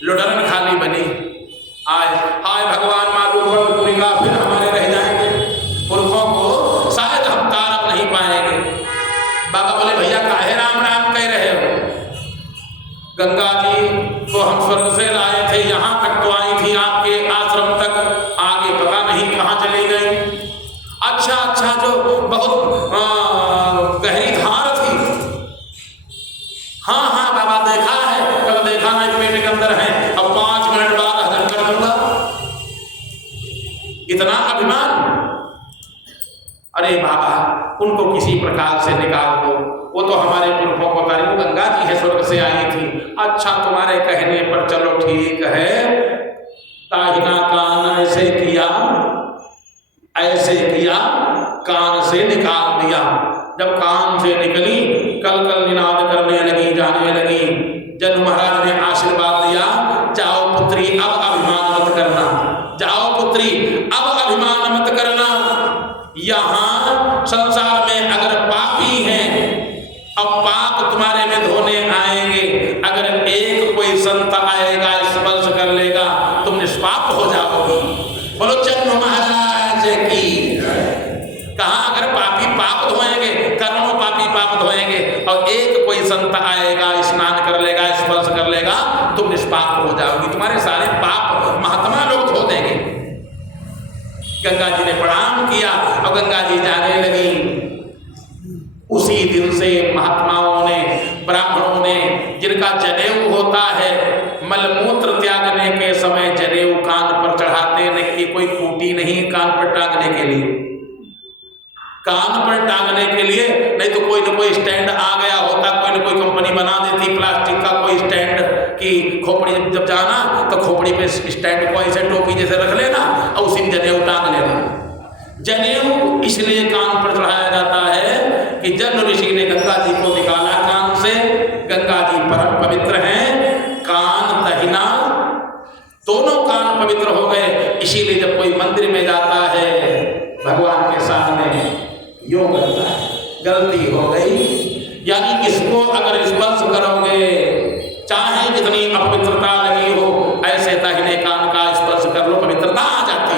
लुडरन खाली बनी। आए हाय भगवान, मालूम फिर हमारे रह जाएंगे, पुरखों को शायद हम तार अब नहीं पाएंगे। बाबा बोले भैया काहे राम राम कह रहे हो, गंगा जी को हम स्वर्ग से लाए थे, यहाँ तक तो आई थी आपके आश्रम तक, आगे पता नहीं कहाँ चली गई। अच्छा जो बहुत गहरी धार थी। हाँ बाबा देखा है, कब देखा नहीं, पेट के अंदर है, अब 5 मिनट बाद हजम कर दूंगा। इतना अभिमान। अरे बाबा उनको किसी प्रकार से निकाल दो, वो तो हमारे पुरखों को तारी, वो गंगा जी है स्वर्ग से आई थी। अच्छा तुम्हारे कहने पर चलो ठीक है। ताहिना कान ऐसे किया कान से निकाल दिया। जब कान से निकली कल निनाद करने लगी, जाने लगी। जन्म महाराज ने आशीर्वाद दिया, जाओ पुत्री अब अभिमान मत करना, जाओ पुत्री अब अभिमान मत करना। यहाँ संसार में अगर पापी हैं, अब पाप तुम्हारे में धोने आएंगे। अगर एक कोई संत आएगा स्पर्श कर लेगा, तुम निष्पाप हो जाओगे। बोलो जन्म महाराज की। कहा अगर पापी पाप धोएंगे, करोड़ों पापी पाप धोएंगे, और एक कोई संत आएगा स्नान कर लेगा, स्पर्श कर लेगा, तुम निष्पाप हो जाओगी, तुम्हारे सारे पाप महात्मा लोग धो देंगे। गंगा जी ने प्रणाम किया और गंगा जी जाने लगी। उसी दिन से महात्माओं ने, ब्राह्मणों ने, जिनका जनेऊ होता है, मलमूत्र त्यागने के समय जनेऊ कान पर चढ़ाते, न कि कोई खूंटी नहीं कान पर टांगने के लिए, कान पर टांगने के लिए नहीं तो कोई न कोई स्टैंड आ गया होता, कोई न कोई कंपनी बना देती प्लास्टिक का कोई स्टैंड की खोपड़ी जब जाना तो खोपड़ी पे स्टैंड को ऐसे टोपी जैसे रख लेना और उसी में जनेऊ टांग लेना। जनेऊ इसलिए कान पर चढ़ाया जाता है कि जन्म ऋषि ने गंगा जी को निकाला कान से। गंगा जी परम पवित्र हैं, कान तहिना, दोनों कान पवित्र हो गए। इसीलिए जब कोई मंदिर में जाता है भगवान के सामने योग करता है, गलती हो गई, यानी इसको अगर स्पर्श करोगे, चाहे जितनी अपवित्रता लगी हो, ऐसे दाहिने कान का स्पर्श कर लो, पवित्रता आ जाती